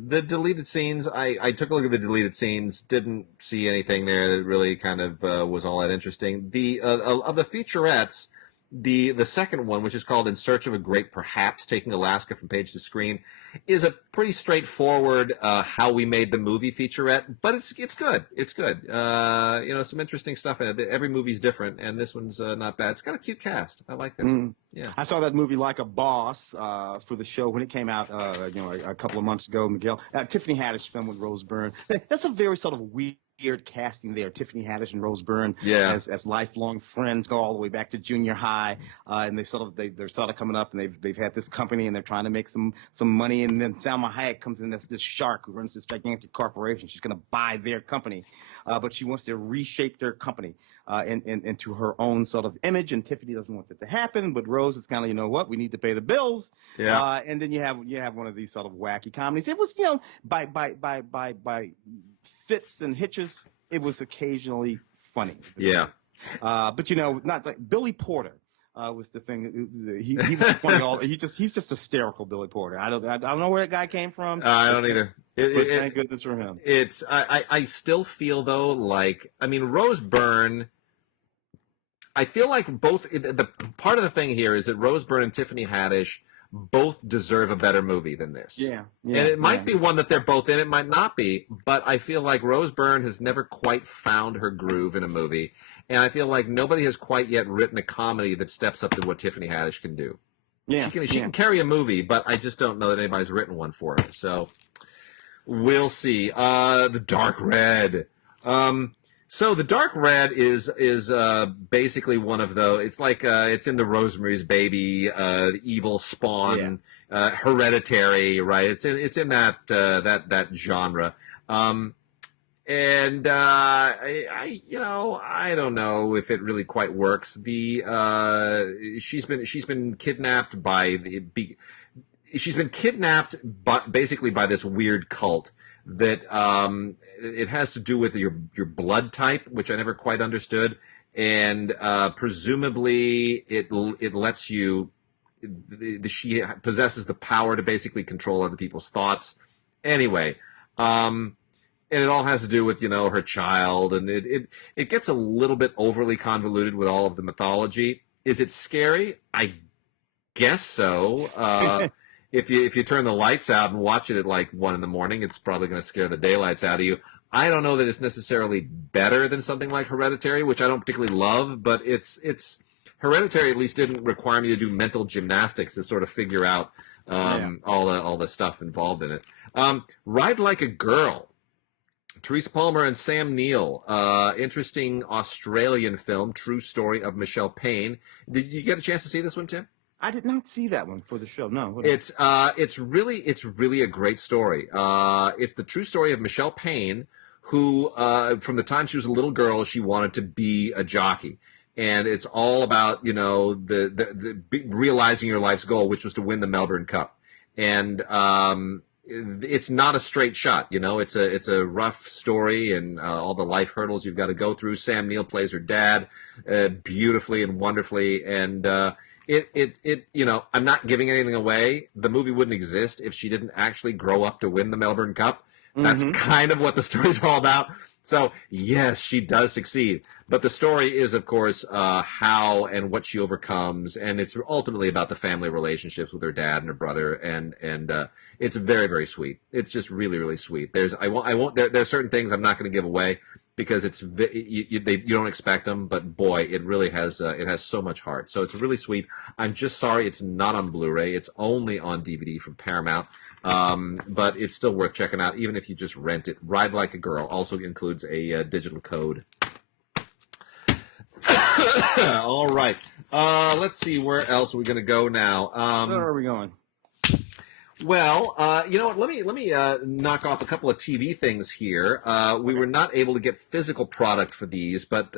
The deleted scenes, I took a look at the deleted scenes. Didn't see anything there that really kind of was all that interesting. Of the featurettes, the second one, which is called In Search of a Great Perhaps, Taking Alaska from Page to Screen, is a pretty straightforward how we made the movie featurette, but it's good. It's good. Some interesting stuff in it. Every movie's different, and this one's not bad. It's got a cute cast. I like this. Yeah. I saw that movie Like a Boss for the show when it came out, a couple of months ago. Miguel, Tiffany Haddish film with Rose Byrne. That's a very sort of weird casting there. Tiffany Haddish and Rose Byrne as lifelong friends, go all the way back to junior high, and they're sort of coming up, and they've had this company and they're trying to make some money, and then Salma Hayek comes in as this shark who runs this gigantic corporation. She's going to buy their company, but she wants to reshape their company into her own sort of image, and Tiffany doesn't want that to happen, but Rose is kind of, we need to pay the bills. And then you have one of these sort of wacky comedies. It was, by fits and hitches, it was occasionally funny. Yeah. But not like Billy Porter was the thing. He was funny. He's just hysterical, Billy Porter. I don't know where that guy came from. I don't either. Thank goodness for him. I still feel though Rose Byrne. I feel like both. The part of the thing here is that Rose Byrne and Tiffany Haddish both deserve a better movie than this. Yeah. And it might be one that they're both in. It might not be. But I feel like Rose Byrne has never quite found her groove in a movie. And I feel like nobody has quite yet written a comedy that steps up to what Tiffany Haddish can do. Yeah. She can carry a movie, but I just don't know that anybody's written one for her. So we'll see. The Dark Red. So the Dark Red is basically one of those. It's like it's in the Rosemary's Baby, the evil spawn, Hereditary, right? It's in that genre. And I don't know if it really quite works. She's been kidnapped basically by this weird cult that it has to do with your blood type, which I never quite understood, and presumably it lets you. She possesses the power to basically control other people's thoughts. Anyway, and it all has to do with her child, and it gets a little bit overly convoluted with all of the mythology. Is it scary? I guess so. If you turn the lights out and watch it at like 1 a.m, it's probably going to scare the daylights out of you. I don't know that it's necessarily better than something like Hereditary, which I don't particularly love, but it's Hereditary at least didn't require me to do mental gymnastics to sort of figure out all the stuff involved in it. Ride Like a Girl. Teresa Palmer and Sam Neill. Interesting Australian film, true story of Michelle Payne. Did you get a chance to see this one, Tim? I did not see that one for the show. No, it's really a great story. It's the true story of Michelle Payne, who from the time she was a little girl, she wanted to be a jockey, and it's all about the realizing your life's goal, which was to win the Melbourne Cup, and it's not a straight shot. It's a rough story and all the life hurdles you've got to go through. Sam Neill plays her dad beautifully and wonderfully, and I'm not giving anything away. The movie wouldn't exist if she didn't actually grow up to win the Melbourne Cup. That's kind of what the story's all about. So, yes, she does succeed. But the story is, of course, how and what she overcomes. And it's ultimately about the family relationships with her dad and her brother. And it's very, very sweet. It's just really, really sweet. There's certain things I'm not going to give away because you don't expect them. But, boy, it really has so much heart. So it's really sweet. I'm just sorry it's not on Blu-ray. It's only on DVD from Paramount. But it's still worth checking out, even if you just rent it. Ride Like a Girl also includes a digital code. All right. Let's see, where else are we going to go now? Where are we going? Well, you know what? Let me knock off a couple of TV things here. We were not able to get physical product for these, but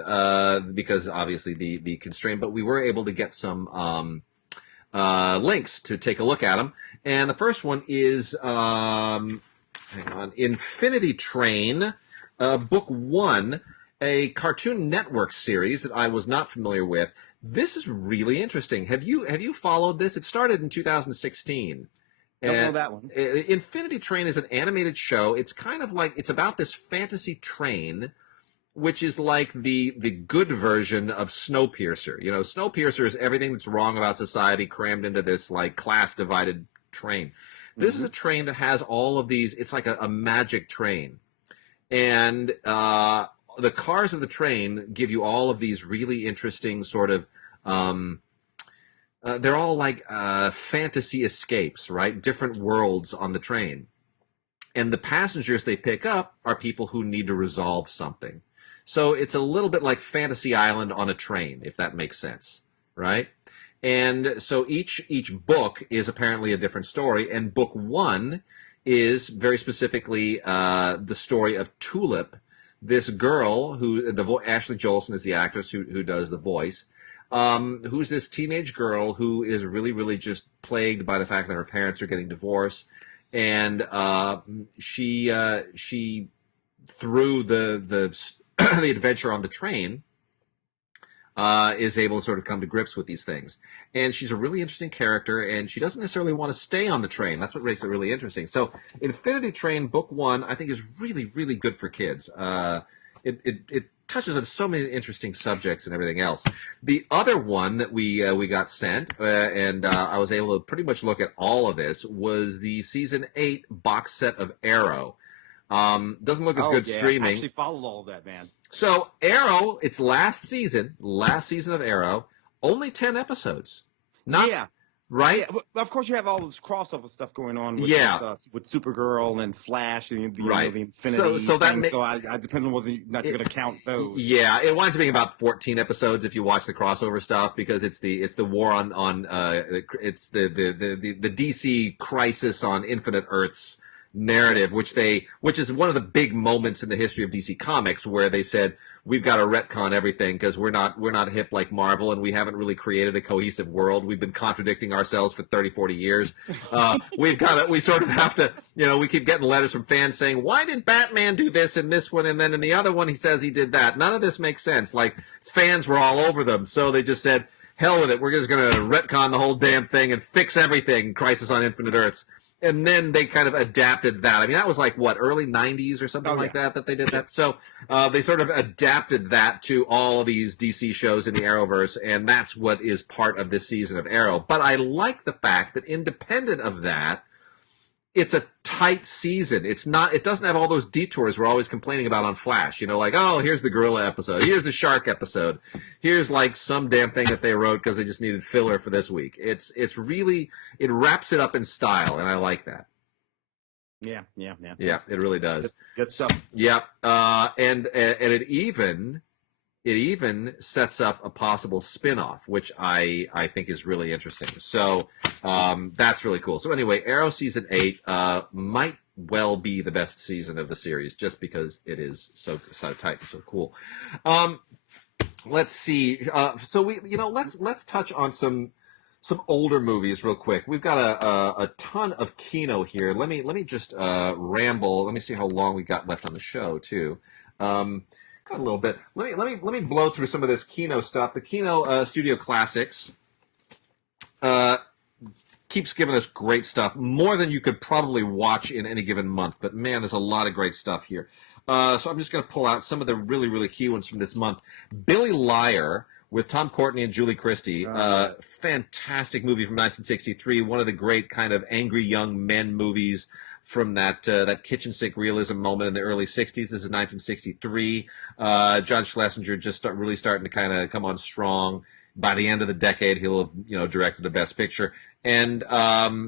because obviously the constraint. But we were able to get some links to take a look at them. And the first one is, Infinity Train, Book 1, a Cartoon Network series that I was not familiar with. This is really interesting. Have you followed this? It started in 2016. Don't know that one. Infinity Train is an animated show. It's kind of like, it's about this fantasy train, which is like the good version of Snowpiercer. You know, Snowpiercer is everything that's wrong about society crammed into this like class divided train. This is a train that has all of these. It's like a magic train, and the cars of the train give you all of these really interesting sort of. They're all like fantasy escapes, right? Different worlds on the train, and the passengers they pick up are people who need to resolve something. So it's a little bit like Fantasy Island on a train, if that makes sense, right? And so each book is apparently a different story, and book 1 is very specifically the story of Tulip, this girl who Ashley Jolson is the actress who does the voice, who's this teenage girl who is really, really just plagued by the fact that her parents are getting divorced, and she through the the adventure on the train, is able to sort of come to grips with these things. And she's a really interesting character, and she doesn't necessarily want to stay on the train. That's what makes it really interesting. So Infinity Train Book 1, I think, is really, really good for kids. It touches on so many interesting subjects and everything else. The other one that we got sent, and I was able to pretty much look at all of this, was the Season 8 box set of Arrow. Doesn't look as good streaming. I actually followed all of that, man. So Arrow, its last season of Arrow, only 10 episodes. Right? Yeah, but of course, you have all this crossover stuff going on with, with Supergirl and Flash and the Infinity. So I depends on whether you're going to count those. Yeah, it winds up being about 14 episodes if you watch the crossover stuff, because it's the war on it's the DC Crisis on Infinite Earths narrative, which is one of the big moments in the history of DC Comics, where they said we've got to retcon everything because we're not hip like Marvel, and we haven't really created a cohesive world. We've been contradicting ourselves for 30-40 years. We sort of have to, we keep getting letters from fans saying, why did Batman do this in this one, and then in the other one he says he did that? None of this makes sense. Like, fans were all over them, so they just said, hell with it, we're just going to retcon the whole damn thing and fix everything, Crisis on Infinite Earths. And then they kind of adapted that. I mean, that was like, early 90s or something like that they did that. So they sort of adapted that to all of these DC shows in the Arrowverse, and that's what is part of this season of Arrow. But I like the fact that independent of that, it's a tight season. It doesn't have all those detours we're always complaining about on Flash. Like, oh, here's the gorilla episode. Here's the shark episode. Here's like some damn thing that they wrote because they just needed filler for this week. It's really, it wraps it up in style, and I like that. Yeah, it really does. Good stuff. Yeah. And it even sets up a possible spin-off, which I think is really interesting. So that's really cool. So anyway, Arrow Season 8 might well be the best season of the series, just because it is so tight and so cool. Let's see. So let's touch on some older movies real quick. We've got a ton of Kino here. Let me just ramble. Let me see how long we got left on the show too. Got a little bit. Let me blow through some of this Kino stuff. The Kino Studio Classics. keeps giving us great stuff, more than you could probably watch in any given month. But man, there's a lot of great stuff here. So I'm just going to pull out some of the really, really key ones from this month. Billy Liar with Tom Courtenay and Julie Christie. Fantastic movie from 1963. One of the great kind of angry young men movies from that kitchen sink realism moment in the early 60s. This is 1963. John Schlesinger just really starting to kind of come on strong. By the end of the decade, he'll have directed the Best Picture. And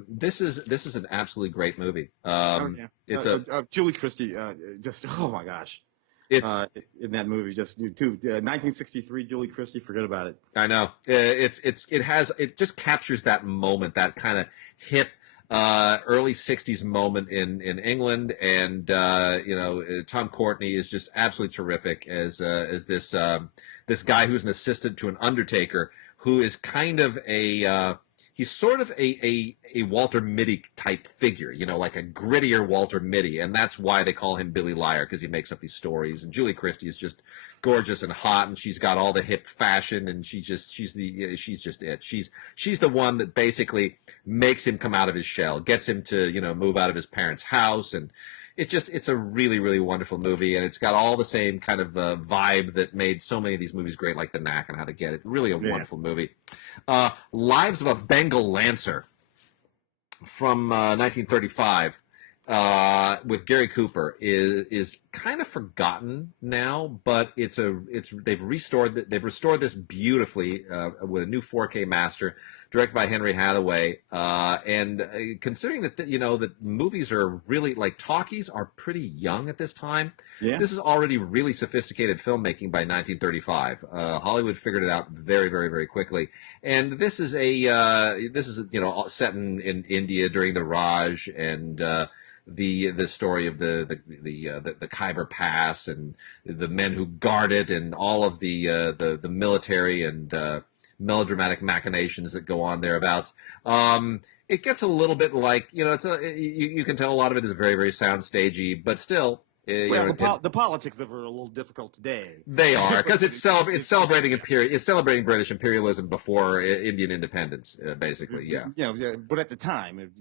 this is an absolutely great movie. It's Julie Christie. Just oh my gosh, it's in that movie. Just 1963 Julie Christie. Forget about it. I know. It just captures that moment, that kind of hip early 60s moment in England, and Tom Courtenay is just absolutely terrific as this guy who's an assistant to an undertaker, who is kind of he's sort of a Walter Mitty type figure, like a grittier Walter Mitty, and that's why they call him Billy Liar, because he makes up these stories. And Julie Christie is just gorgeous and hot, and she's got all the hip fashion, and she's just it. She's the one that basically makes him come out of his shell, gets him to move out of his parents' house, and it's a really, really wonderful movie, and it's got all the same kind of vibe that made so many of these movies great, like The Knack and How to Get It. Really a wonderful movie. Lives of a Bengal Lancer from 1935 with Gary Cooper is kind of forgotten now, but they've restored this beautifully with a new 4K master, directed by Henry Hathaway, and considering that that movies are really, like, talkies are pretty young at this time. Yeah. This is already really sophisticated filmmaking by 1935. Hollywood figured it out very, very, very quickly, and this is set in India during the Raj, and the story of the Khyber Pass and the men who guard it, and all of the military and melodramatic machinations that go on thereabouts. It gets a little bit like, you can tell a lot of it is very, very soundstagey, but still. The politics of it are a little difficult today. They are, because it's celebrating British imperialism before Indian independence, basically. Yeah. But at the time, and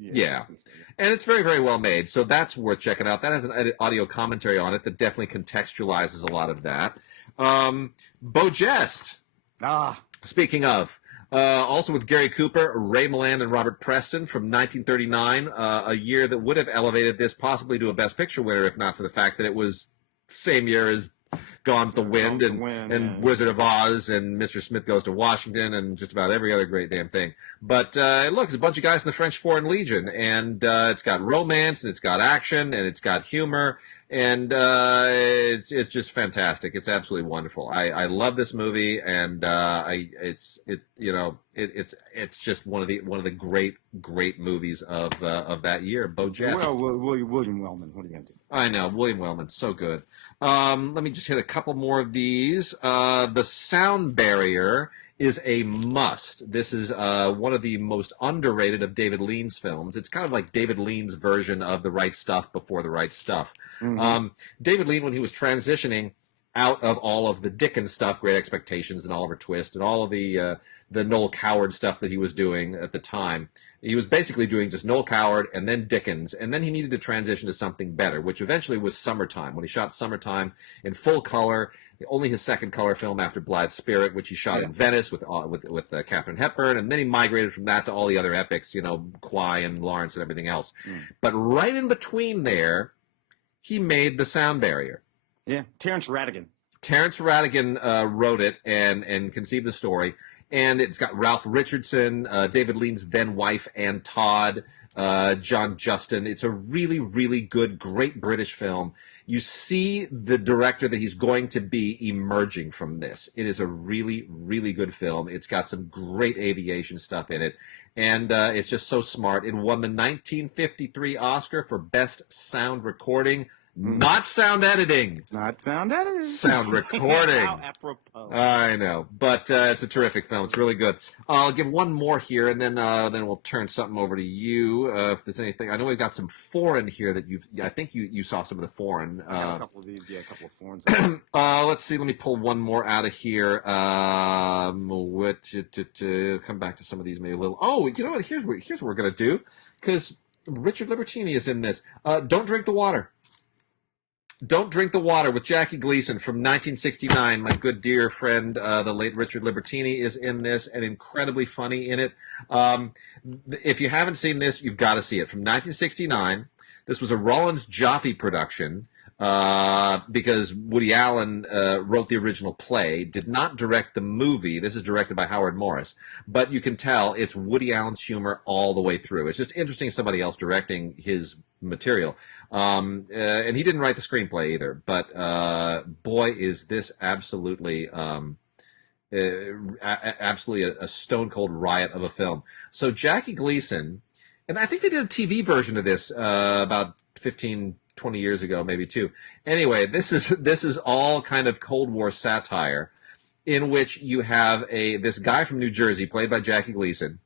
it's very, very well made. So that's worth checking out. That has an audio commentary on it that definitely contextualizes a lot of that. Beau Geste. Speaking of. Also with Gary Cooper, Ray Milland, and Robert Preston from 1939, a year that would have elevated this possibly to a Best Picture winner if not for the fact that it was the same year as Gone with the Wind and Wizard of Oz and Mr. Smith Goes to Washington and just about every other great damn thing. But look, it's a bunch of guys in the French Foreign Legion, and it's got romance, and it's got action, and it's got humor, and it's just fantastic. It's absolutely wonderful. I love this movie, and it's just one of the great movies of that year. Beau Geste. Well, William Wellman. What are you gonna do? I know, William Wellman, so good. Let me just hit a couple more of these. The Sound Barrier is a must. This is one of the most underrated of David Lean's films. It's kind of like David Lean's version of The Right Stuff before The Right Stuff. Mm-hmm. David Lean, when he was transitioning out of all of the Dickens stuff, Great Expectations and Oliver Twist, and all of the Noel Coward stuff that he was doing at the time, he was basically doing just Noel Coward and then Dickens, and then he needed to transition to something better, which eventually was Summertime, when he shot Summertime in full color, only his second color film after Blithe Spirit, which he shot in Venice with Katharine Hepburn, and then he migrated from that to all the other epics, Quai and Lawrence and everything else. But right in between there, he made The Sound Barrier. Yeah, Terrence Rattigan wrote it and conceived the story. And it's got Ralph Richardson, David Lean's then wife, Ann Todd, John Justin. It's a really, really good, great British film. You see the director that he's going to be emerging from this. It is a really, really good film. It's got some great aviation stuff in it. And it's just so smart. It won the 1953 Oscar for Best Sound Recording. Not sound editing. Not sound editing. Sound recording. How apropos. I know, but it's a terrific film. It's really good. I'll give one more here, and then we'll turn something over to you. If there's anything, I know we've got some foreign here that I think you saw some of the foreign. A couple of these, a couple of foreigns. Let's see. Let me pull one more out of here. Come back to some of these maybe a little. Oh, you know what? Here's what we're gonna do, because Richard Libertini is in this. Don't Drink the Water. Don't Drink the Water with Jackie Gleason from 1969. My good dear friend, the late Richard Libertini, is in this and incredibly funny in it. If you haven't seen this, you've got to see it. From 1969, this was a Rollins Joffe production because Woody Allen wrote the original play, did not direct the movie. This is directed by Howard Morris. But you can tell it's Woody Allen's humor all the way through. It's just interesting somebody else directing his material. And he didn't write the screenplay either, but boy, is this absolutely a stone cold riot of a film. So Jackie Gleason, and I think they did a TV version of this about 15, 20 years ago, maybe too. Anyway, this is all kind of Cold War satire, in which you have this guy from New Jersey, played by Jackie Gleason,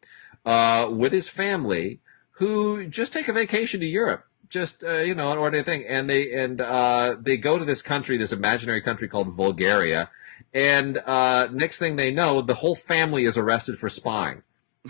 with his family, who just take a vacation to Europe. Just an ordinary thing, and they go to this country, this imaginary country called Bulgaria, and next thing they know, the whole family is arrested for spying,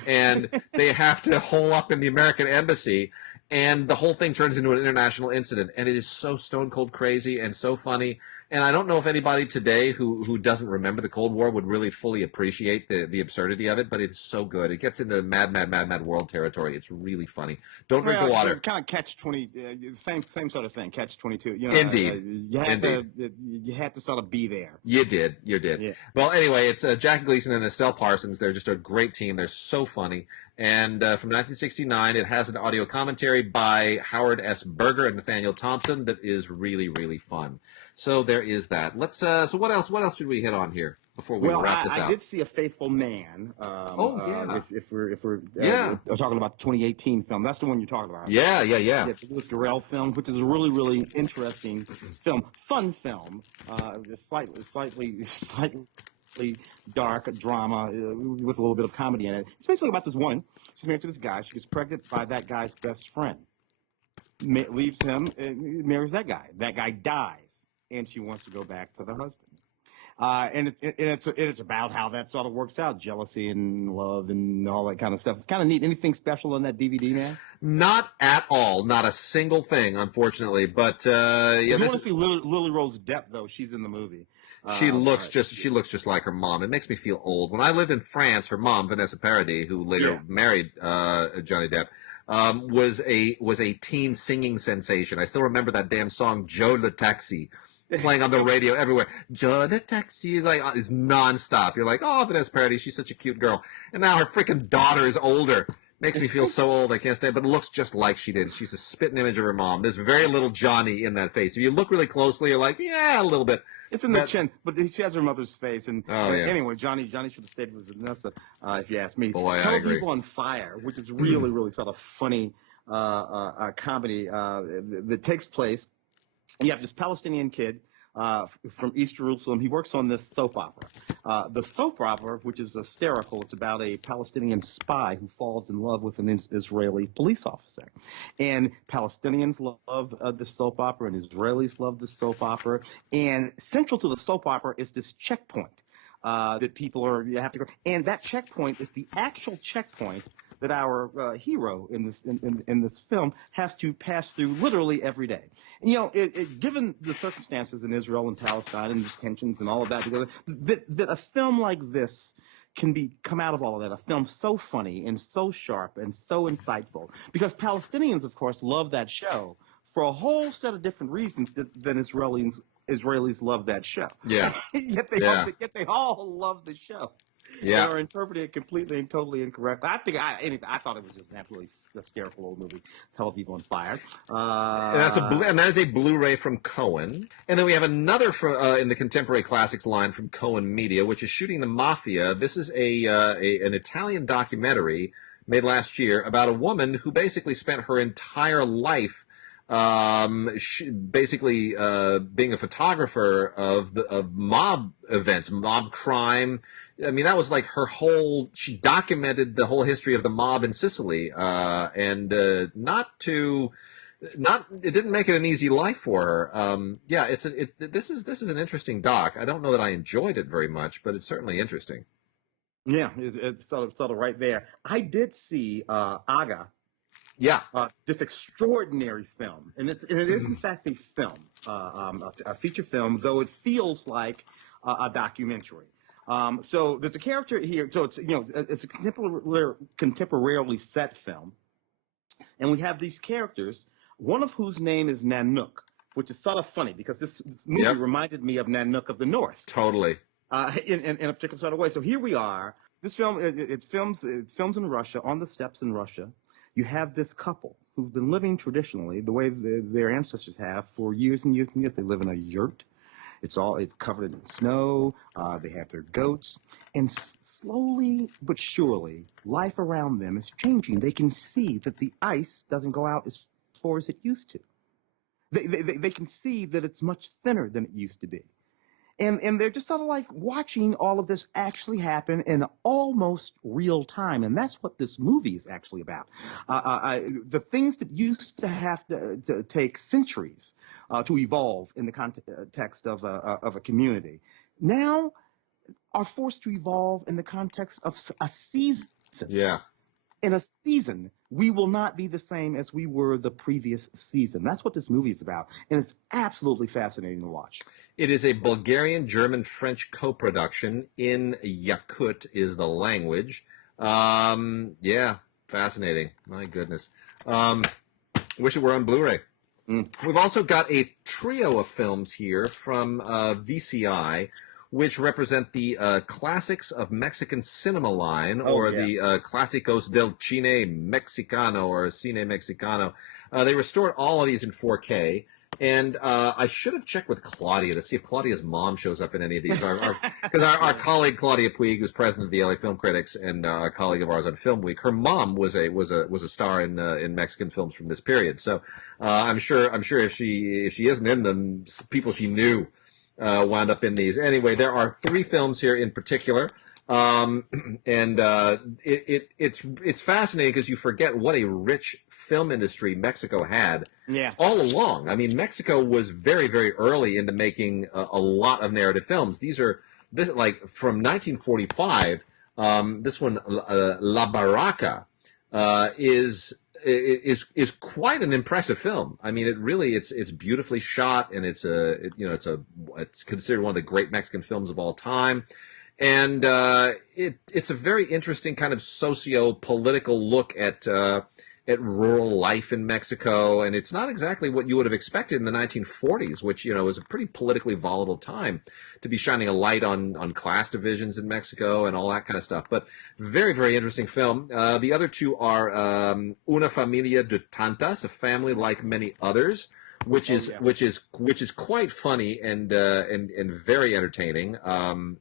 and they have to hole up in the American embassy, and the whole thing turns into an international incident, and it is so stone cold crazy and so funny. And I don't know if anybody today who doesn't remember the Cold War would really fully appreciate the absurdity of it, but it's so good. It gets into mad world territory. It's really funny. Don't Drink the Water. It's kind of catch-20, same sort of thing, catch-22. Indeed. You had to sort of be there. You did. Yeah. Well, anyway, it's Jack Gleason and Estelle Parsons. They're just a great team. They're so funny. And from 1969, it has an audio commentary by Howard S. Berger and Nathaniel Thompson that is really, really fun. So there is that. Let's. So what else? What else should we hit on here before we wrap this out? I did see A Faithful Man. If we're talking about the 2018 film, that's the one you're talking about. Yeah. The Louis Garrel film, which is a really, really interesting film, fun film. Slightly dark drama with a little bit of comedy in it. It's basically about this woman. She's married to this guy. She gets pregnant by that guy's best friend. Leaves him and marries that guy. That guy dies, and she wants to go back to the husband. And it's about how that sort of works out, jealousy and love and all that kind of stuff. It's kind of neat. Anything special on that DVD, man? Not at all. Not a single thing, unfortunately. But if you want to see Lily Rose Depp, though, she's in the movie. She looks just like her mom. It makes me feel old. When I lived in France, her mom, Vanessa Paradis, who later married Johnny Depp, was a teen singing sensation. I still remember that damn song "Joe le Taxi" playing on the radio everywhere. Joe le Taxi is nonstop. You're like, oh, Vanessa Paradis, she's such a cute girl. And now her freaking daughter is older. Makes me feel so old. I can't stand it, but it looks just like she did. She's a spitting image of her mom. There's very little Johnny in that face. If you look really closely, you're like, yeah, a little bit. It's in the chin, but she has her mother's face. Anyway, Johnny should have stayed with Vanessa, if you ask me. Boy, I agree. People on Fire, which is really, really sort of funny comedy that takes place. You have this Palestinian kid from East Jerusalem. He works on this soap opera. The soap opera, which is hysterical, it's about a Palestinian spy who falls in love with an Israeli police officer. And Palestinians love the soap opera, and Israelis love the soap opera. And central to the soap opera is this checkpoint that you have to go. And that checkpoint is the actual checkpoint that our hero in this film has to pass through literally every day. And, given the circumstances in Israel and Palestine and the tensions and all of that together, that a film like this can come out of all of that, a film so funny and so sharp and so insightful, because Palestinians, of course, love that show for a whole set of different reasons than Israelis love that show. Yeah. Yet they all love the show. Yeah. They are interpreting it completely and totally incorrect. I thought it was just an absolutely hysterical old movie. Tel Aviv on Fire. And that is a Blu-ray from Cohen. And then we have another in the contemporary classics line from Cohen Media, which is Shooting the Mafia. This is an Italian documentary made last year about a woman who basically spent her entire life basically being a photographer of mob events, mob crime. I mean, that was like her whole. She documented the whole history of the mob in Sicily, and it didn't make it an easy life for her. Yeah, this is an interesting doc. I don't know that I enjoyed it very much, but it's certainly interesting. Yeah, it's sort of right there. I did see Aga. Yeah, this extraordinary film, and it is in fact a film, a feature film, though it feels like a documentary. So there's a character here. So it's it's a contemporarily set film, and we have these characters, one of whose name is Nanook, which is sort of funny because this movie reminded me of Nanook of the North. Totally. In a particular sort of way. So here we are. This film it films in Russia, on the steppes in Russia. You have this couple who've been living traditionally the way their ancestors have for years and years and years. They live in a yurt. It's covered in snow. They have their goats. And slowly but surely, life around them is changing. They can see that the ice doesn't go out as far as it used to. They can see that it's much thinner than it used to be. And they're just sort of like watching all of this actually happen in almost real time. And that's what this movie is actually about. The things that used to have to take centuries to evolve in the context of a community now are forced to evolve in the context of a season. Yeah. In a season, we will not be the same as we were the previous season. That's what this movie is about, and it's absolutely fascinating to watch. It is a Bulgarian, German, French co-production. In Yakut is the language. Yeah, fascinating. My goodness. Wish it were on Blu-ray. We've also got a trio of films here from VCI, which represent the classics of Mexican cinema line, the Clásicos del Cine Mexicano, or Cine Mexicano. They restored all of these in 4K. And I should have checked with Claudia to see if Claudia's mom shows up in any of these. Because our colleague Claudia Puig, who's president of the LA Film Critics and a colleague of ours on Film Week, her mom was a star in Mexican films from this period. So I'm sure if she isn't in them, people she knew wound up in these. Anyway, there are 3 films here in particular, and it's fascinating because you forget what a rich film industry Mexico had all along. I mean, Mexico was very, very early into making a lot of narrative films. Like from 1945. This one, La Barraca, is quite an impressive film. I mean, it's beautifully shot, and it's considered one of the great Mexican films of all time. And it's a very interesting kind of socio-political look at rural life in Mexico, and it's not exactly what you would have expected in the 1940s, which was a pretty politically volatile time to be shining a light on class divisions in Mexico and all that kind of stuff. But very, very interesting film. The other 2 are Una Familia de Tantas, A Family Like Many Others, which is quite funny and very entertaining.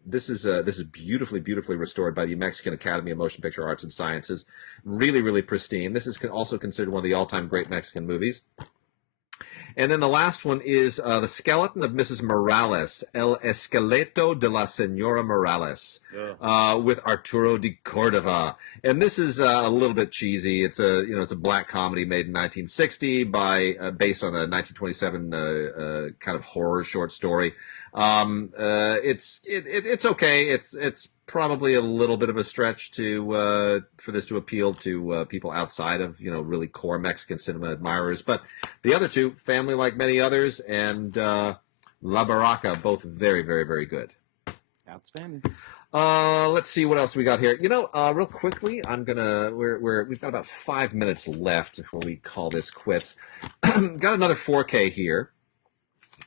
This is beautifully restored by the Mexican Academy of Motion Picture Arts and Sciences. Really, really pristine. This is also considered one of the all-time great Mexican movies. And then the last one is The Skeleton of Mrs. Morales, El Esqueleto de la Senora Morales, with Arturo de Cordova. And this is a little bit cheesy. It's a black comedy made in 1960 based on a 1927 kind of horror short story. It's okay. It's probably a little bit of a stretch for this to appeal to people outside of really core Mexican cinema admirers. But the other 2, Family Like Many Others and La Barraca, both very, very, very good. Outstanding. Let's see what else we got here. Real quickly, we've got about 5 minutes left before we call this quits. Got another 4K here.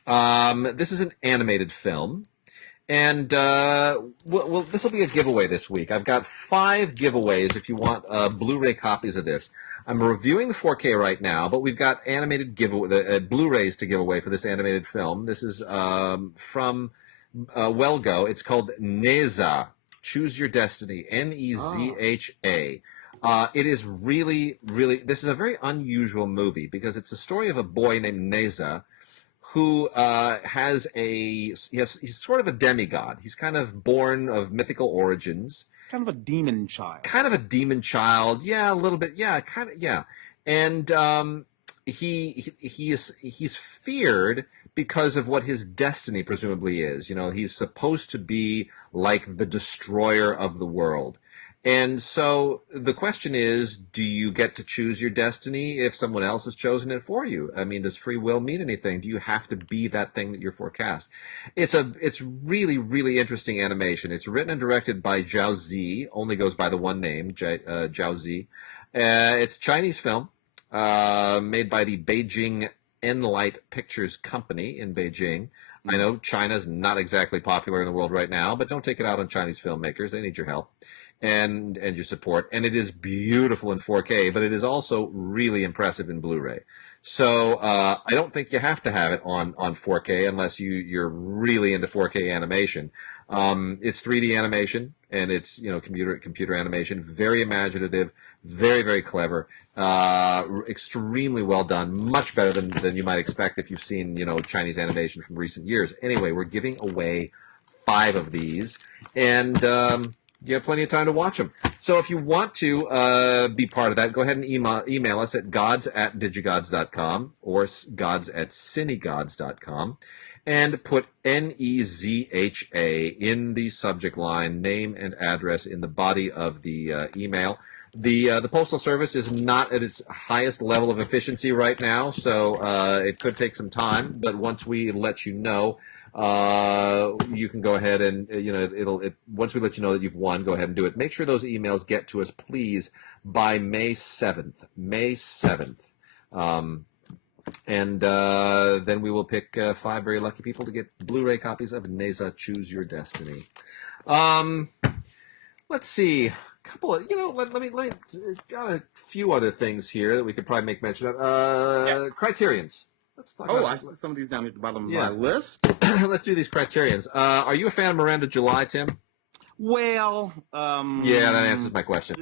This is an animated film. And this will be a giveaway this week. I've got 5 giveaways if you want Blu-ray copies of this. I'm reviewing the 4K right now, but we've got animated Blu-rays to give away for this animated film. This is from Wellgo. It's called NeZha, Choose Your Destiny, NeZha. It is really, really. This is a very unusual movie because it's the story of a boy named NeZha who he's sort of a demigod. He's kind of born of mythical origins. Kind of a demon child. Kind of a demon child. Yeah, a little bit. Yeah, kind of. Yeah, and he's feared because of what his destiny presumably is. You know, he's supposed to be like the destroyer of the world. And so the question is, do you get to choose your destiny if someone else has chosen it for you? I mean, does free will mean anything? Do you have to be that thing that you're forecast? It's really, really interesting animation. It's written and directed by Zhao Zi, only goes by the one name, Zhao Zi. It's a Chinese film, made by the Beijing Enlight Pictures Company in Beijing. I know China's not exactly popular in the world right now, but don't take it out on Chinese filmmakers. They need your help and your support. And it is beautiful in 4K, but it is also really impressive in Blu-ray. So I don't think you have to have it on 4K unless you're really into 4K animation. It's 3D animation, and it's computer animation, very imaginative, very, very clever, extremely well done, much better than you might expect if you've seen Chinese animation from recent years. Anyway, we're giving away 5 of these, and you have plenty of time to watch them. So if you want to be part of that, go ahead and email us at gods@digigods.com or gods@cinegods.com and put NEZHA in the subject line, name and address in the body of the email. The Postal Service is not at its highest level of efficiency right now, so it could take some time. But once we let you know, you can go ahead and once we let you know that you've won, go ahead and do it. Make sure those emails get to us, please, by May 7th. May 7th. And then we will pick 5 very lucky people to get Blu-ray copies of NeZha Choose Your Destiny. Let's see. A couple of, let me got a few other things here that we could probably make mention of. Criterions. Let's talk about I see some of these down at the bottom of my list. Let's do these Criterions. Are you a fan of Miranda July, Tim? Well, yeah, that answers my question.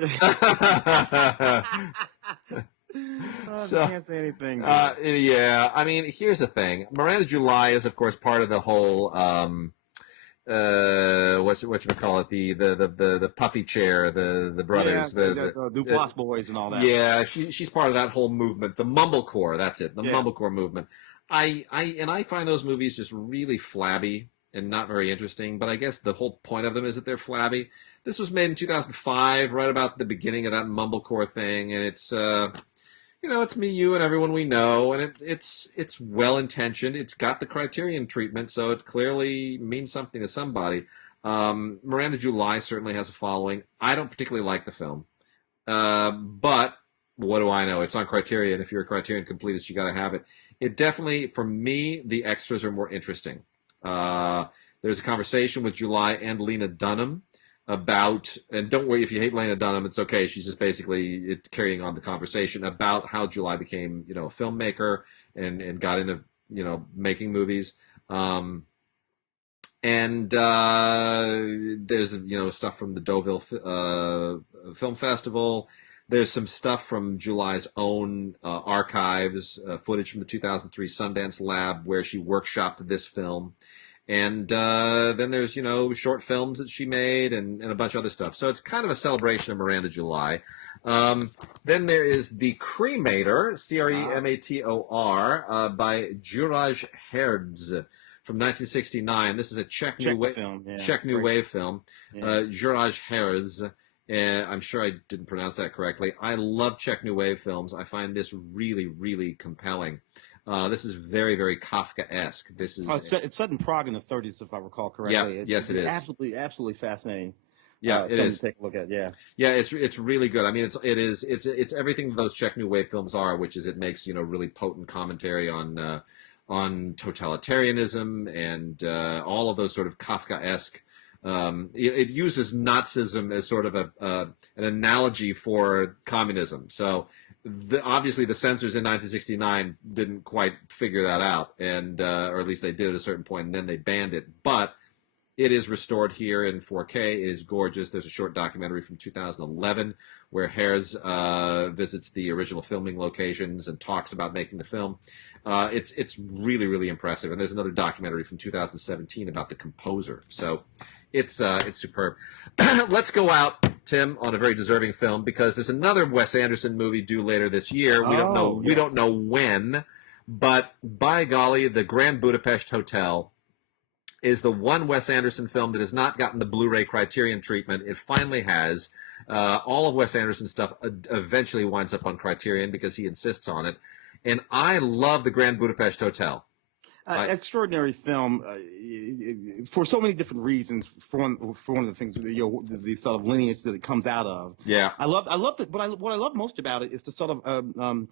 So, I can't say anything. Yeah, I mean, here's the thing. Miranda July is, of course, part of the whole whatchamacallit, the puffy chair, the brothers, the Duplass boys and all that. Yeah, she's part of that whole movement, the mumblecore. That's it, the mumblecore movement. I find those movies just really flabby and not very interesting. But I guess the whole point of them is that they're flabby. This was made in 2005, right about the beginning of that mumblecore thing, and it's it's me, you, and everyone we know, and it's well intentioned. It's got the Criterion treatment, so it clearly means something to somebody. Miranda July certainly has a following. I don't particularly like the film, but what do I know? It's on Criterion. If you're a Criterion completist, you got to have it. It definitely, for me, the extras are more interesting. There's a conversation with July and Lena Dunham about, and don't worry if you hate Lena Dunham, it's okay. She's just basically carrying on the conversation about how July became, a filmmaker and got into, making movies. And there's, stuff from the Deauville Film Festival. There's some stuff from July's own archives, footage from the 2003 Sundance Lab where she workshopped this film. And then there's, short films that she made and a bunch of other stuff. So it's kind of a celebration of Miranda July. Then there is The Cremator, Cremator, by Juraj Herz from 1969. This is a Czech New Wave film. Yeah. Juraj Herz. I'm sure I didn't pronounce that correctly. I love Czech New Wave films. I find this really, really compelling. This is very, very Kafka-esque. This is it's set in Prague in the 30s, if I recall correctly. Yeah, yes, it is. Absolutely fascinating. Yeah, it is. To take a look at. Yeah, it's really good. I mean, it's everything those Czech New Wave films are, which is it makes really potent commentary on totalitarianism and all of those sort of Kafka-esque. It uses Nazism as sort of an analogy for communism. So. Obviously, the censors in 1969 didn't quite figure that out, and or at least they did at a certain point, and then they banned it. But It is restored here in 4K. It is gorgeous. There's a short documentary from 2011 where Hares visits the original filming locations and talks about making the film. It's really, really impressive. And there's another documentary from 2017 about the composer. So it's superb. Let's go out, Tim, on a very deserving film because there's another Wes Anderson movie due later this year. We don't know. Yes. We don't know when, but by golly, the Grand Budapest Hotel is the one Wes Anderson film that has not gotten the Blu-ray Criterion treatment. It finally has. All of Wes Anderson's stuff eventually winds up on Criterion because he insists on it. And I love the Grand Budapest Hotel. Extraordinary film for so many different reasons. For one of the things, the sort of lineage that it comes out of. Yeah, I love that. What I love most about it is the sort of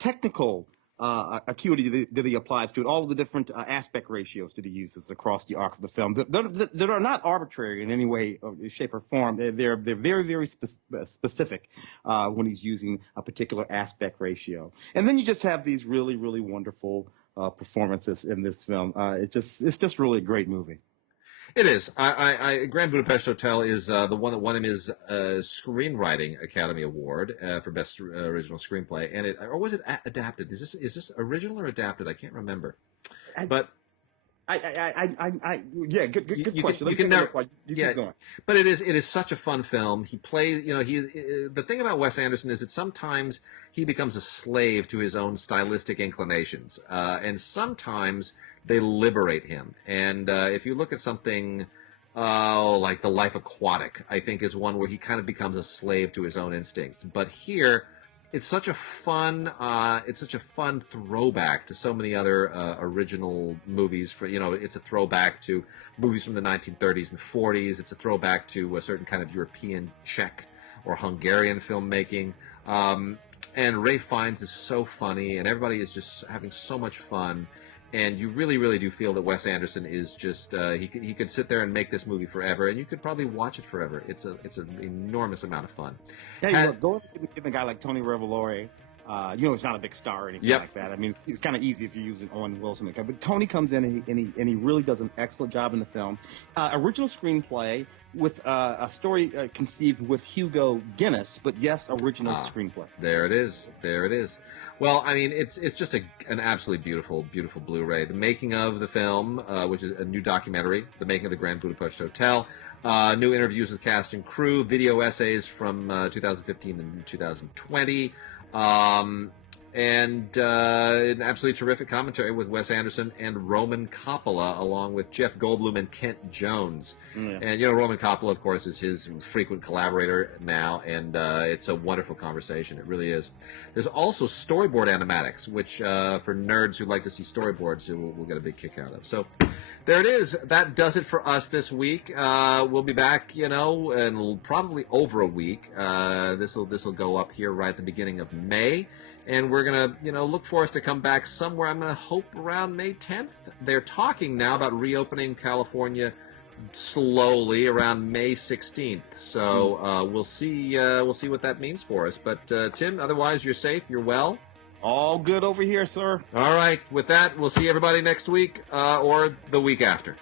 technical acuity that he applies to it, all of the different aspect ratios that he uses across the arc of the film that are not arbitrary in any way, shape, or form. They're very, very specific when he's using a particular aspect ratio. And then you just have these really, really wonderful performances in this film. It's just really a great movie. It is. Grand Budapest Hotel is the one that won him his Screenwriting Academy Award for Best Original Screenplay, and or was it adapted? Is this original or adapted? I can't remember. But yeah, good question. You can never. Keep going. But it is such a fun film. He plays. The thing about Wes Anderson is that sometimes he becomes a slave to his own stylistic inclinations, and sometimes they liberate him. And if you look at something like The Life Aquatic, I think is one where he kind of becomes a slave to his own instincts. But here, it's such a fun throwback to so many other original movies. It's a throwback to movies from the 1930s and 40s. It's a throwback to a certain kind of European, Czech, or Hungarian filmmaking. And Ralph Fiennes is so funny, and everybody is just having so much fun. And you really, really do feel that Wes Anderson is just he could sit there and make this movie forever, and you could probably watch it forever. It's an enormous amount of fun. Yeah, go give a guy like Tony Revolori. It's not a big star or anything like that. I mean, it's kind of easy if you're using Owen Wilson. But Tony comes in and he really does an excellent job in the film. Original screenplay with a story conceived with Hugo Guinness, but yes, original screenplay. There it is. Well, I mean, it's just an absolutely beautiful, beautiful Blu-ray. The making of the film, which is a new documentary, the making of the Grand Budapest Hotel, new interviews with cast and crew, video essays from 2015 and 2020. And an absolutely terrific commentary with Wes Anderson and Roman Coppola, along with Jeff Goldblum and Kent Jones. Yeah. And, Roman Coppola, of course, is his frequent collaborator now, and it's a wonderful conversation. It really is. There's also storyboard animatics, which for nerds who like to see storyboards, we'll get a big kick out of. So there it is. That does it for us this week. We'll be back, in probably over a week. This will go up here right at the beginning of May. And we're going to, look for us to come back somewhere, I'm going to hope, around May 10th. They're talking now about reopening California slowly around May 16th. So we'll see what that means for us. But, Tim, otherwise, you're safe, you're well. All good over here, sir. All right. With that, we'll see everybody next week or the week after.